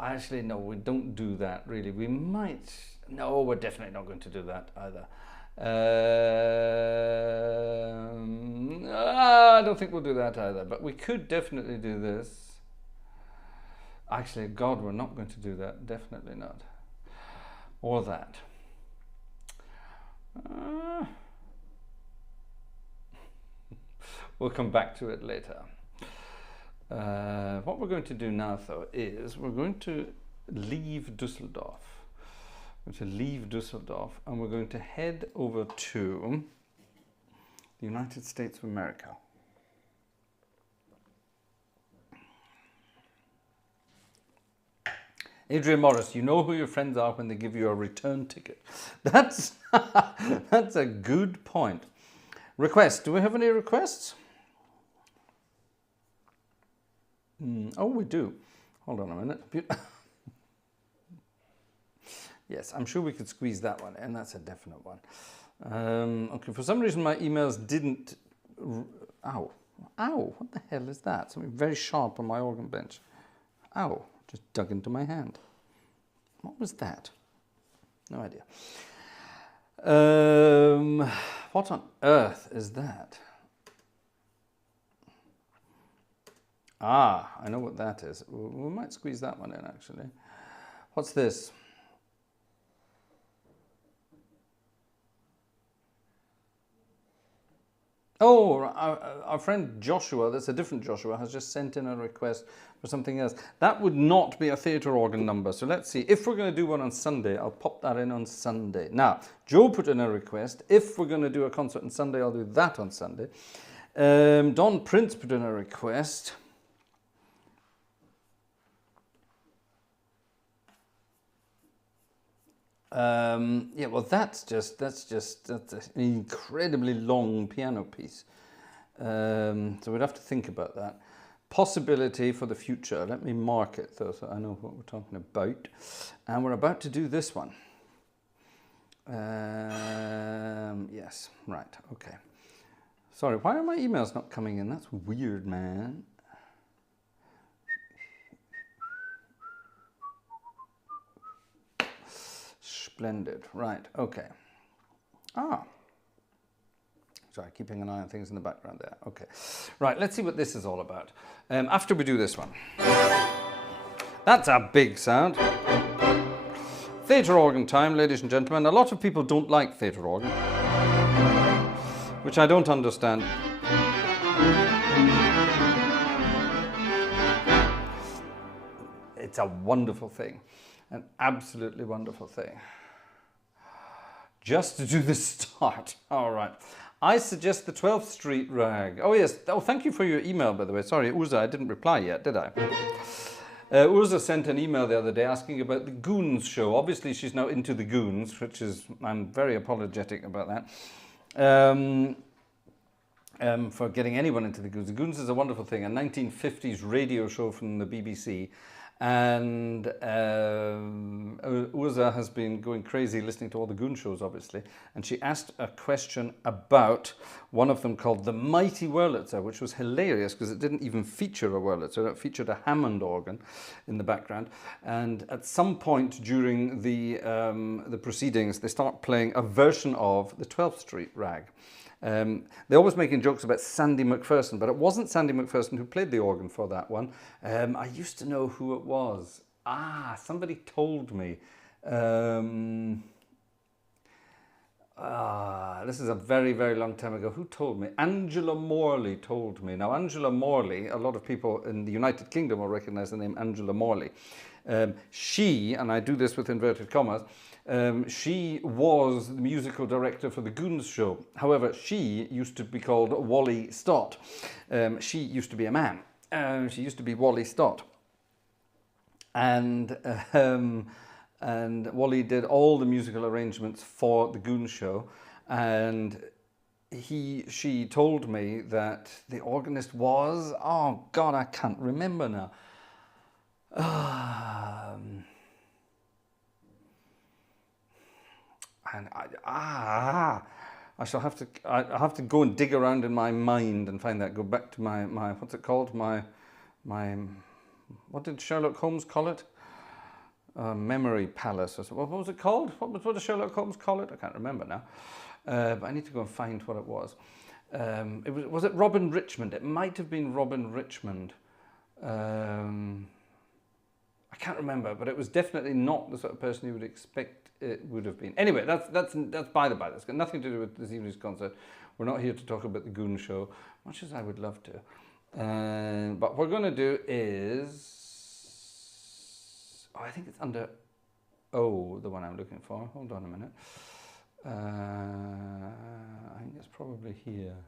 actually, no, we don't do that really. We might. No, we're definitely not going to do that either. I don't think we'll do that either, but we could definitely do this. Actually, God, we're not going to do that. Definitely not. Or that. We'll come back to it later. What we're going to do now, though, is we're going to leave Dusseldorf. We're going to leave Dusseldorf and we're going to head over to the United States of America. Adrian Morris, you know who your friends are when they give you a return ticket. That's, that's a good point. Requests. Do we have any requests? Oh, we do. Hold on a minute. Yes, I'm sure we could squeeze that one in. That's a definite one. Okay, for some reason my emails didn't... Ow. Ow, what the hell is that? Something very sharp on my organ bench. Ow, just dug into my hand. What was that? No idea. What on earth is that? Ah, I know what that is. We might squeeze that one in, actually. What's this? Oh, our friend Joshua, that's a different Joshua, has just sent in a request for something else. That would not be a theatre organ number. So let's see. If we're going to do one on Sunday, I'll pop that in on Sunday. Now, Joe put in a request. If we're going to do a concert on Sunday, I'll do that on Sunday. Don Prince put in a request. Yeah, well, that's an incredibly long piano piece. So we'd have to think about that. Possibility for the future. Let me mark it though, so I know what we're talking about. And we're about to do this one. Yes, right, okay. Sorry, why are my emails not coming in? That's weird, man. Splendid. Right, okay. Ah. Sorry, keeping an eye on things in the background there. Okay. Right, let's see what this is all about. After we do this one. That's a big sound. Theatre organ time, ladies and gentlemen. A lot of people don't like theatre organ, which I don't understand. It's a wonderful thing. An absolutely wonderful thing. Just to do the start. All right. I suggest the 12th Street rag. Oh, yes. Oh, thank you for your email, by the way. Sorry, Uza, I didn't reply yet, did I? Uza sent an email the other day asking about the Goon Show. Obviously, she's now into the Goons, which is, I'm very apologetic about that. For getting anyone into the Goons. The Goons is a wonderful thing, a 1950s radio show from the BBC. And Uza has been going crazy listening to all the Goon shows, obviously. And she asked a question about one of them called The Mighty Wurlitzer, which was hilarious because it didn't even feature a Wurlitzer. It featured a Hammond organ in the background. And at some point during the proceedings, they start playing a version of the 12th Street rag. They're always making jokes about Sandy McPherson, but it wasn't Sandy McPherson who played the organ for that one. I used to know who it was. Somebody told me. This is a very, very long time ago. Who told me? Angela Morley told me. Now, Angela Morley, a lot of people in the United Kingdom will recognize the name Angela Morley. She, and I do this with inverted commas, she was the musical director for the Goon Show. However, she used to be called Wally Stott. She used to be a man. She used to be Wally Stott. And Wally did all the musical arrangements for the Goon Show. And she told me that the organist was, oh God, I can't remember now. I shall have to. I have to go and dig around in my mind and find that. Go back to my what's it called? My what did Sherlock Holmes call it? Memory palace or something. What was it called? What did Sherlock Holmes call it? I can't remember now. But I need to go and find what it was. Was it Robin Richmond? It might have been Robin Richmond. I can't remember, but it was definitely not the sort of person you would expect it would have been. Anyway, that's by the by. That's got nothing to do with this evening's concert. We're not here to talk about the Goon Show, much as I would love to. But what we're going to do is... I think it's under O, the one I'm looking for. Hold on a minute. I think it's probably here.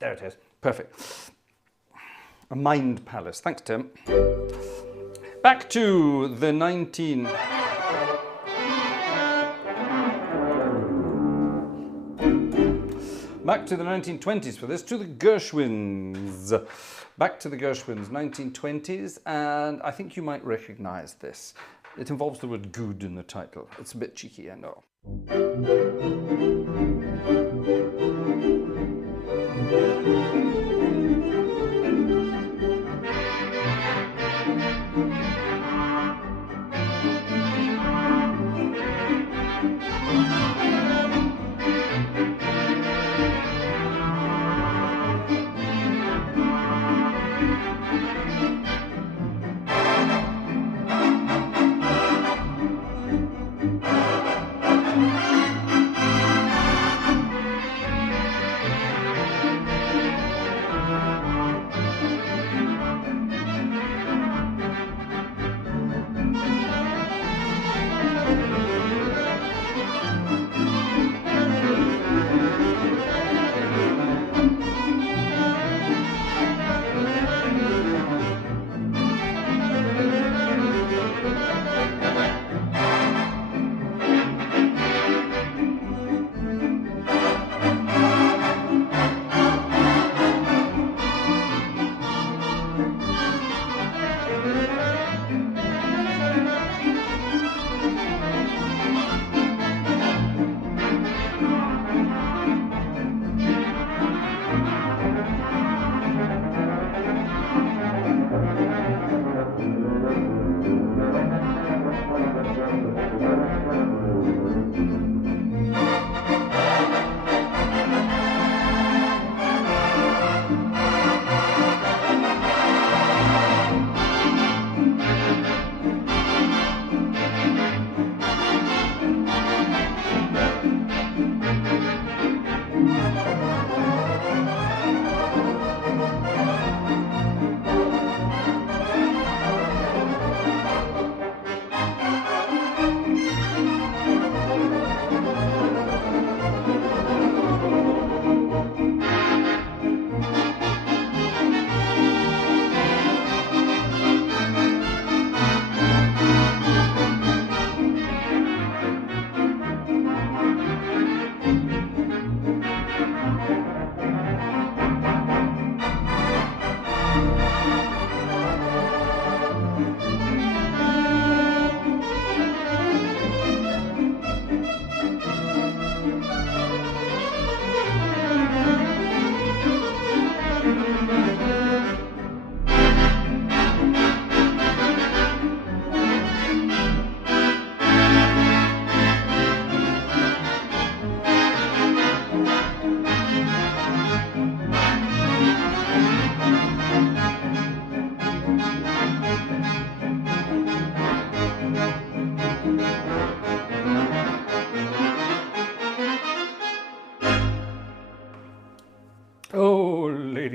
There it is. Perfect. A mind palace. Thanks, Tim. Back to the 19... Back to the 1920s for this, to the Gershwins. Back to the Gershwins, 1920s, and I think you might recognize this. It involves the word good in the title. It's a bit cheeky, I know.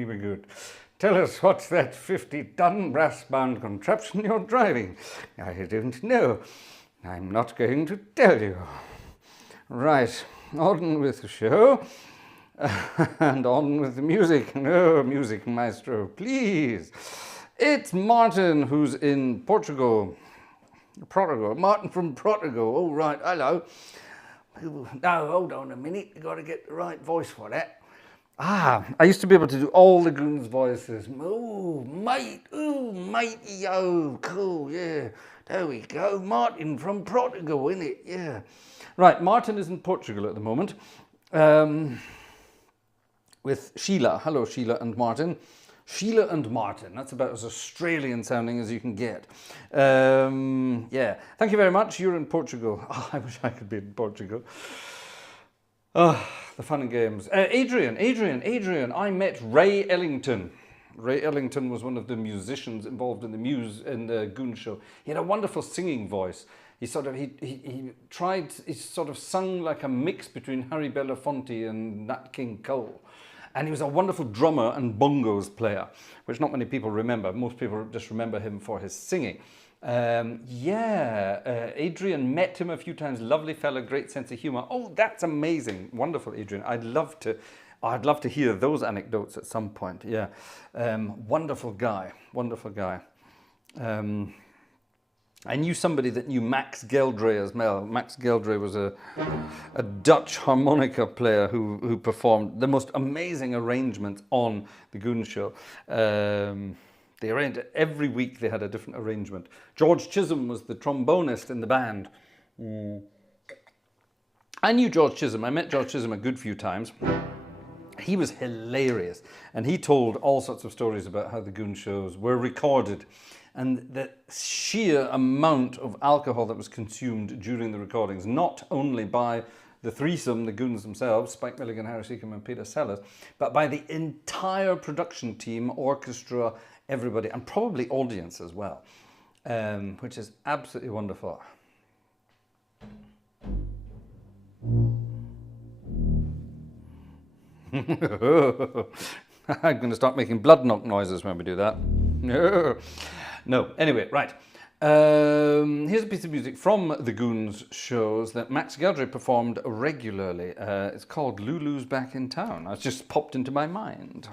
very good. Tell us, what's that 50-ton brass-bound contraption you're driving? I don't know. I'm not going to tell you. Right, on with the show. And on with the music. No, music maestro, please. It's Martin who's in Portugal. Martin from Portugal. Oh, right, hello. No, hold on a minute. You've got to get the right voice for that. I used to be able to do all the Goons voices. Oh, mate, yo, cool, yeah. There we go. Martin from Portugal, innit? Yeah. Right, Martin is in Portugal at the moment. With Sheila. Hello, Sheila and Martin. Sheila and Martin. That's about as Australian sounding as you can get. Yeah. Thank you very much. You're in Portugal. Oh, I wish I could be in Portugal. Oh, the fun and games. Adrian. I met Ray Ellington. Ray Ellington was one of the musicians involved in the Goon Show. He had a wonderful singing voice. He sort of sung like a mix between Harry Belafonte and Nat King Cole. And he was a wonderful drummer and bongos player, which not many people remember. Most people just remember him for his singing. Adrian met him a few times. Lovely fella, great sense of humor. Oh, that's amazing. Wonderful, Adrian. I'd love to hear those anecdotes at some point. Yeah. Wonderful guy. I knew somebody that knew Max Geldre as well. Max Geldre was a Dutch harmonica player who performed the most amazing arrangements on the Goon Show. They arranged every week. They had a different arrangement. George Chisholm was the trombonist in the band. I knew George Chisholm. I met George Chisholm a good few times. He was hilarious, and he told all sorts of stories about how the Goon Shows were recorded. And the sheer amount of alcohol that was consumed during the recordings, not only by the threesome, the Goons themselves, Spike Milligan, Harry Seacombe and Peter Sellers, but by the entire production team, orchestra, everybody, and probably audience as well, which is absolutely wonderful. I'm going to start making blood knock noises when we do that. No, anyway, right. Here's a piece of music from the Goons shows that Max Geldre performed regularly. It's called Lulu's Back in Town. It's just popped into my mind.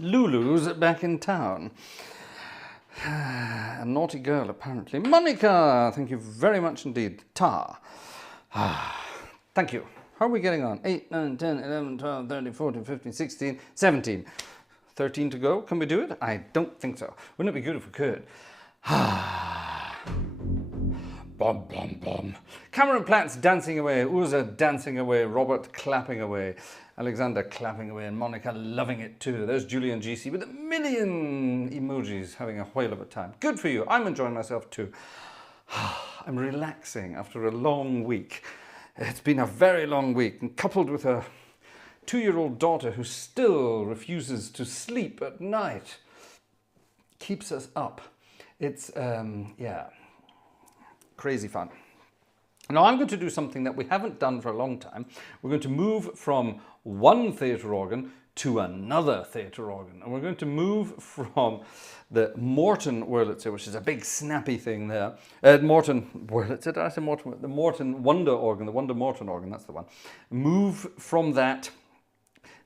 Lulu's back in town. A naughty girl, apparently. Monica, thank you very much indeed. Ta. Thank you. How are we getting on? 8, 9, 10, 11, 12, 13, 14, 15, 16, 17. 13 to go. Can we do it? I don't think so. Wouldn't it be good if we could? Bom, bom, bom. Cameron Platt's dancing away. Uza dancing away. Robert clapping away. Alexander clapping away. And Monica loving it too. There's Julian GC with 1 million emojis having a whale of a time. Good for you. I'm enjoying myself too. I'm relaxing after a long week. It's been a very long week, and coupled with a 2-year-old daughter who still refuses to sleep at night, keeps us up. It's, yeah, crazy fun. Now I'm going to do something that we haven't done for a long time. We're going to move from one theatre organ to another theatre organ. And we're going to move from the Morton Wurlitzer, which is a big snappy thing there. Morton Wurlitzer, did I say Morton? The Morton Wonder organ, the Wonder Morton organ, that's the one. Move from that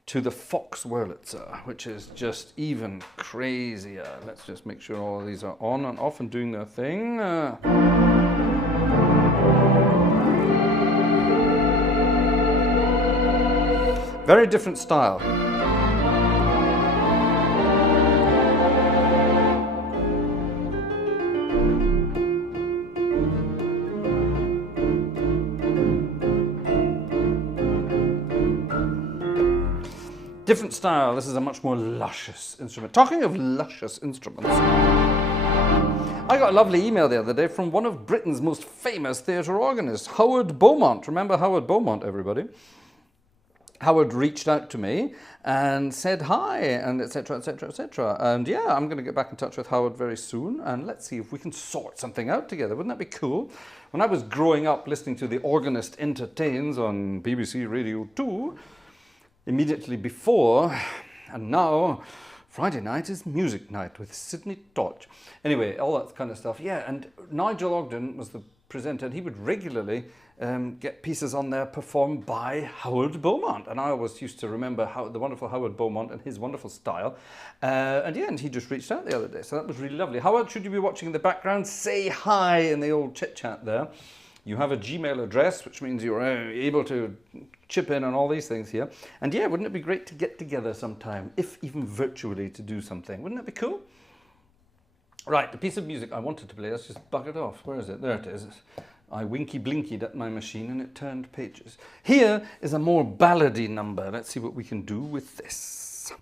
to the Fox Wurlitzer, which is just even crazier. Let's just make sure all of these are on and off and doing their thing. Very different style. Different style. This is a much more luscious instrument. Talking of luscious instruments, I got a lovely email the other day from one of Britain's most famous theatre organists, Howard Beaumont. Remember Howard Beaumont, everybody? Howard reached out to me and said hi, and etc, etc, etc. And yeah, I'm going to get back in touch with Howard very soon, and let's see if we can sort something out together. Wouldn't that be cool? When I was growing up listening to The Organist Entertains on BBC Radio 2, immediately before, and now Friday night is music night with Sydney Torch. Anyway, all that kind of stuff. Yeah, and Nigel Ogden was the presenter, and he would regularly get pieces on there performed by Howard Beaumont. And I always used to remember the wonderful Howard Beaumont and his wonderful style. And yeah, and he just reached out the other day. So that was really lovely. Howard, should you be watching in the background, say hi in the old chit chat there. You have a Gmail address, which means you're able to chip in on all these things here. And yeah, wouldn't it be great to get together sometime, if even virtually, to do something? Wouldn't that be cool? Right, the piece of music I wanted to play, let's just bug it off. Where is it? There it is. I winky blinkied at my machine and it turned pages. Here is a more ballady number. Let's see what we can do with this.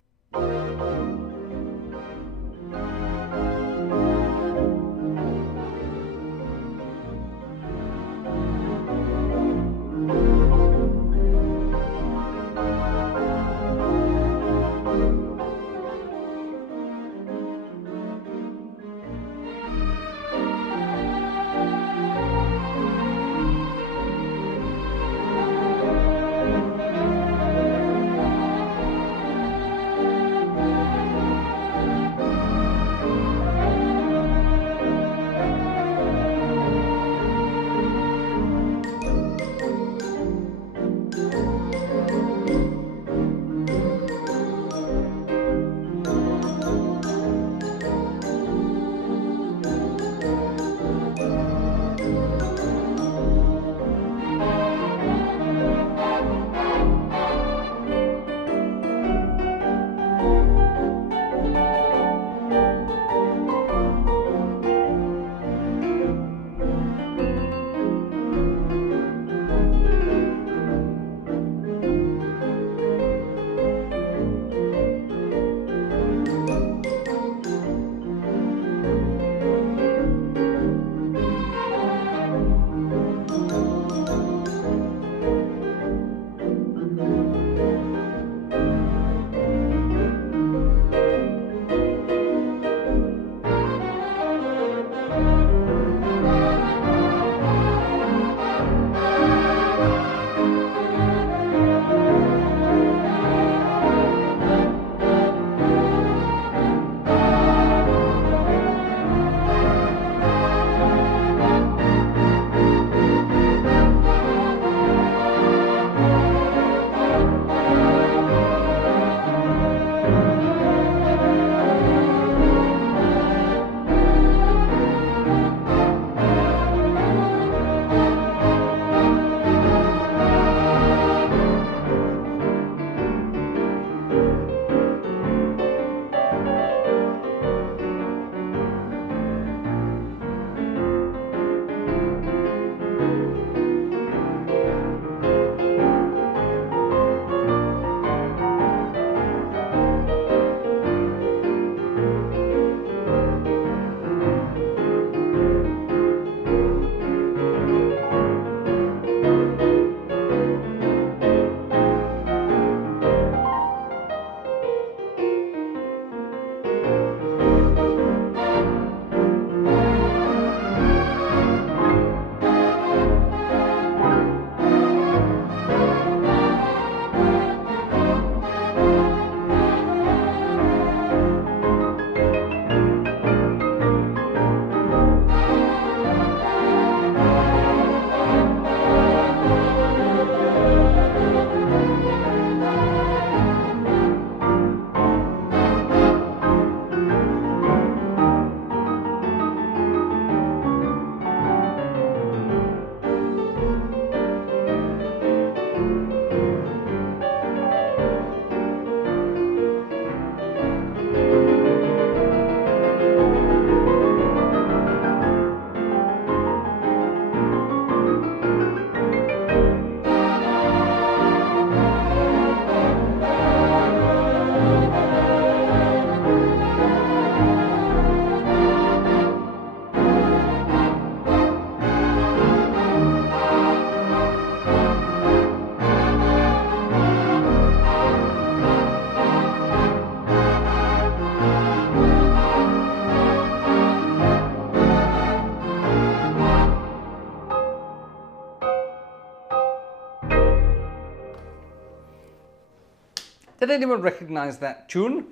Did anyone recognize that tune?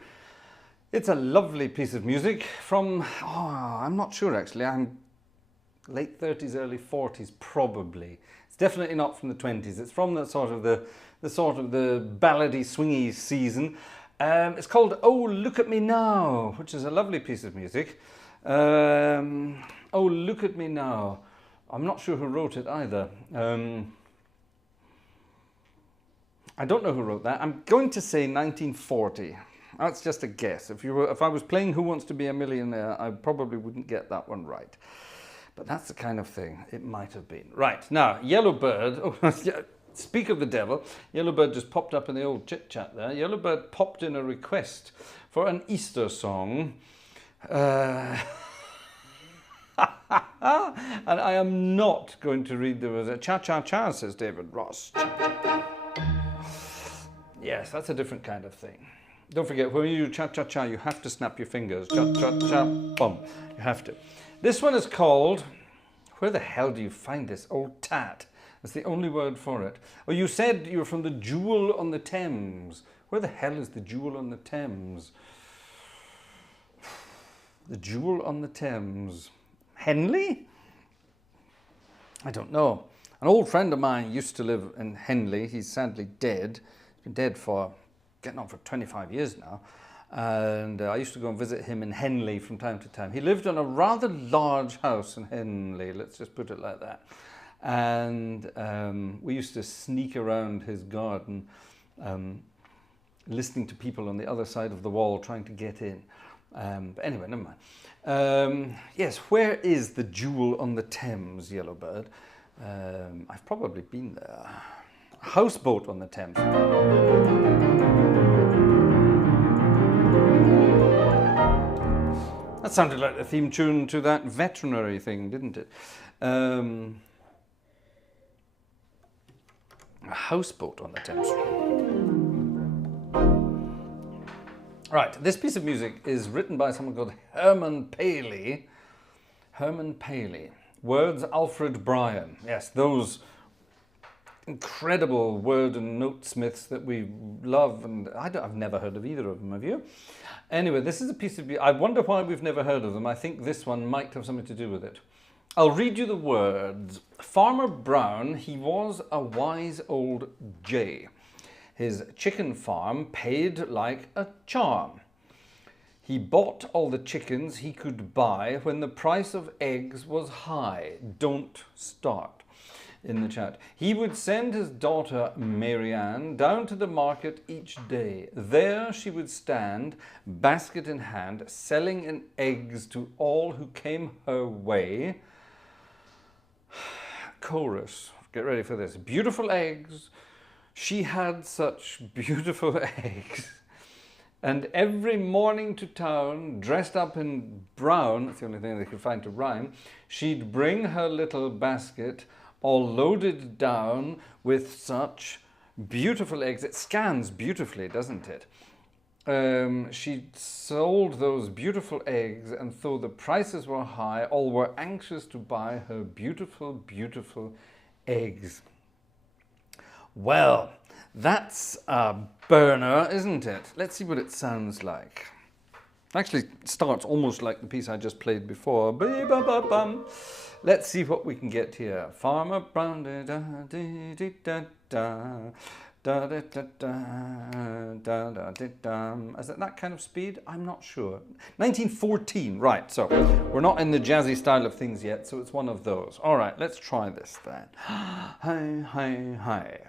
It's a lovely piece of music from, I'm not sure actually, I'm late 30s, early 40s probably. It's definitely not from the 20s. It's from the sort of the ballady, swingy season. It's called Oh Look at Me Now, which is a lovely piece of music. Oh Look at Me Now. I'm not sure who wrote it either. I don't know who wrote that. I'm going to say 1940. That's just a guess. If I was playing Who Wants to Be a Millionaire, I probably wouldn't get that one right. But that's the kind of thing it might have been. Right, now, Yellowbird. Oh, speak of the devil. Yellowbird just popped up in the old chit-chat there. Yellowbird popped in a request for an Easter song. And I am not going to read the words. Cha-cha-cha, says David Ross. Yes, that's a different kind of thing. Don't forget, when you do cha-cha-cha, you have to snap your fingers. Cha-cha-cha, boom. You have to. This one is called, where the hell do you find this? Old Tat. That's the only word for it. Oh, you said you were from the Jewel on the Thames. Where the hell is the Jewel on the Thames? The Jewel on the Thames. Henley? I don't know. An old friend of mine used to live in Henley. He's sadly dead. He's been dead for, getting on for 25 years now. And I used to go and visit him in Henley from time to time. He lived in a rather large house in Henley, let's just put it like that. And we used to sneak around his garden, listening to people on the other side of the wall trying to get in. But anyway, never mind. Yes, where is the Jewel on the Thames, Yellowbird? I've probably been there. Houseboat on the Thames. That sounded like the theme tune to that veterinary thing, didn't it? A houseboat on the Thames. Right, this piece of music is written by someone called Herman Paley. Herman Paley. Words Alfred Bryan. Yes, those incredible word and note-smiths that we love, and I've never heard of either of them, have you? Anyway, this is a piece of... I wonder why we've never heard of them. I think this one might have something to do with it. I'll read you the words. Farmer Brown, he was a wise old jay. His chicken farm paid like a charm. He bought all the chickens he could buy when the price of eggs was high. Don't start. In the chat. He would send his daughter Marianne down to the market each day. There she would stand, basket in hand, selling in eggs to all who came her way. Chorus. Get ready for this. Beautiful eggs. She had such beautiful eggs. And every morning to town, dressed up in brown, that's the only thing they could find to rhyme, she'd bring her little basket all loaded down with such beautiful eggs. It scans beautifully, doesn't it? She sold those beautiful eggs, and though the prices were high, all were anxious to buy her beautiful, beautiful eggs. Well, that's a burner, isn't it? Let's see what it sounds like. Actually, it starts almost like the piece I just played before. Let's see what we can get here. Farmer Brown, da da da da da da da da da da. Is it that kind of speed? I'm not sure. 1914, right? So we're not in the jazzy style of things yet, so it's one of those. All right, let's try this then. Hi, hi, hi.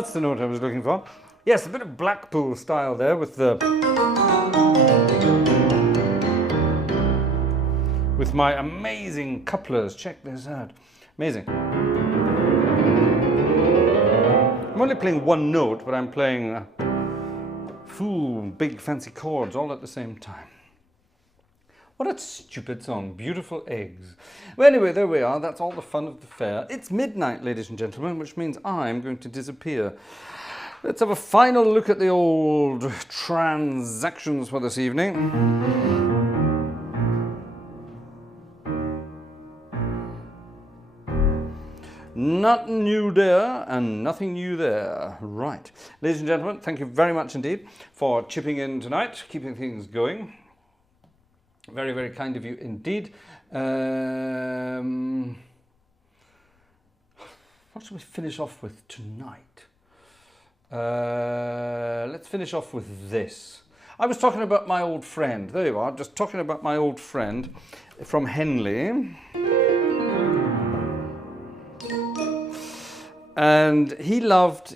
That's the note I was looking for. Yes, a bit of Blackpool style there with the... with my amazing couplers. Check this out. Amazing. I'm only playing one note, but I'm playing big fancy chords all at the same time. What a stupid song. Beautiful eggs. Well, anyway, there we are. That's all the fun of the fair. It's midnight, ladies and gentlemen, which means I'm going to disappear. Let's have a final look at the old transactions for this evening. Nothing new there and nothing new there. Right. Ladies and gentlemen, thank you very much indeed for chipping in tonight, keeping things going. Very, very kind of you indeed. What should we finish off with tonight? Let's finish off with this. I was talking about my old friend. There you are, just talking about my old friend from Henley. And he loved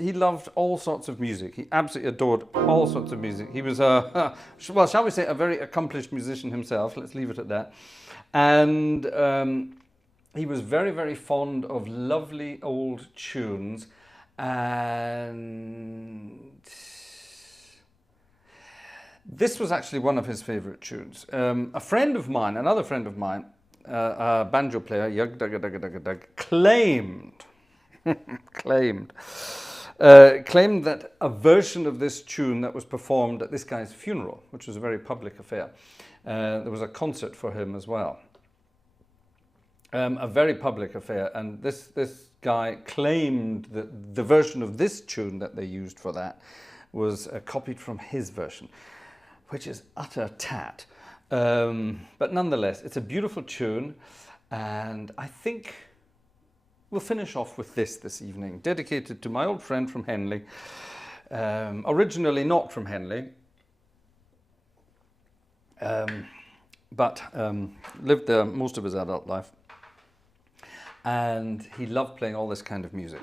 all sorts of music. He absolutely adored all sorts of music. He was a, well, shall we say, a very accomplished musician himself. Let's leave it at that. And he was very, very fond of lovely old tunes. And this was actually one of his favorite tunes. A friend of mine, another friend of mine, a banjo player, claimed that a version of this tune that was performed at this guy's funeral, which was a very public affair, there was a concert for him as well. A very public affair, and this guy claimed that the version of this tune that they used for that was copied from his version, which is utter tat. But nonetheless, it's a beautiful tune, and I think we'll finish off with this evening, dedicated to my old friend from Henley, originally not from Henley, but lived there most of his adult life, and he loved playing all this kind of music.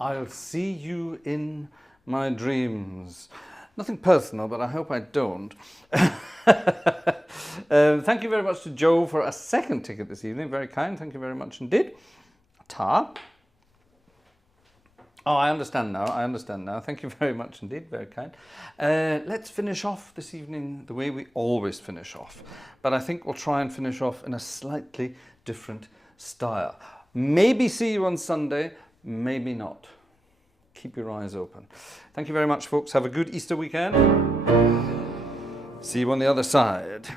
I'll see you in my dreams. Nothing personal, but I hope I don't. Thank you very much to Joe for a second ticket this evening. Very kind. Thank you very much indeed. Tar. Oh, I understand now. I understand now. Thank you very much indeed. Very kind. Let's finish off this evening the way we always finish off. But I think we'll try and finish off in a slightly different style. Maybe see you on Sunday. Maybe not. Keep your eyes open. Thank you very much, folks. Have a good Easter weekend. See you on the other side.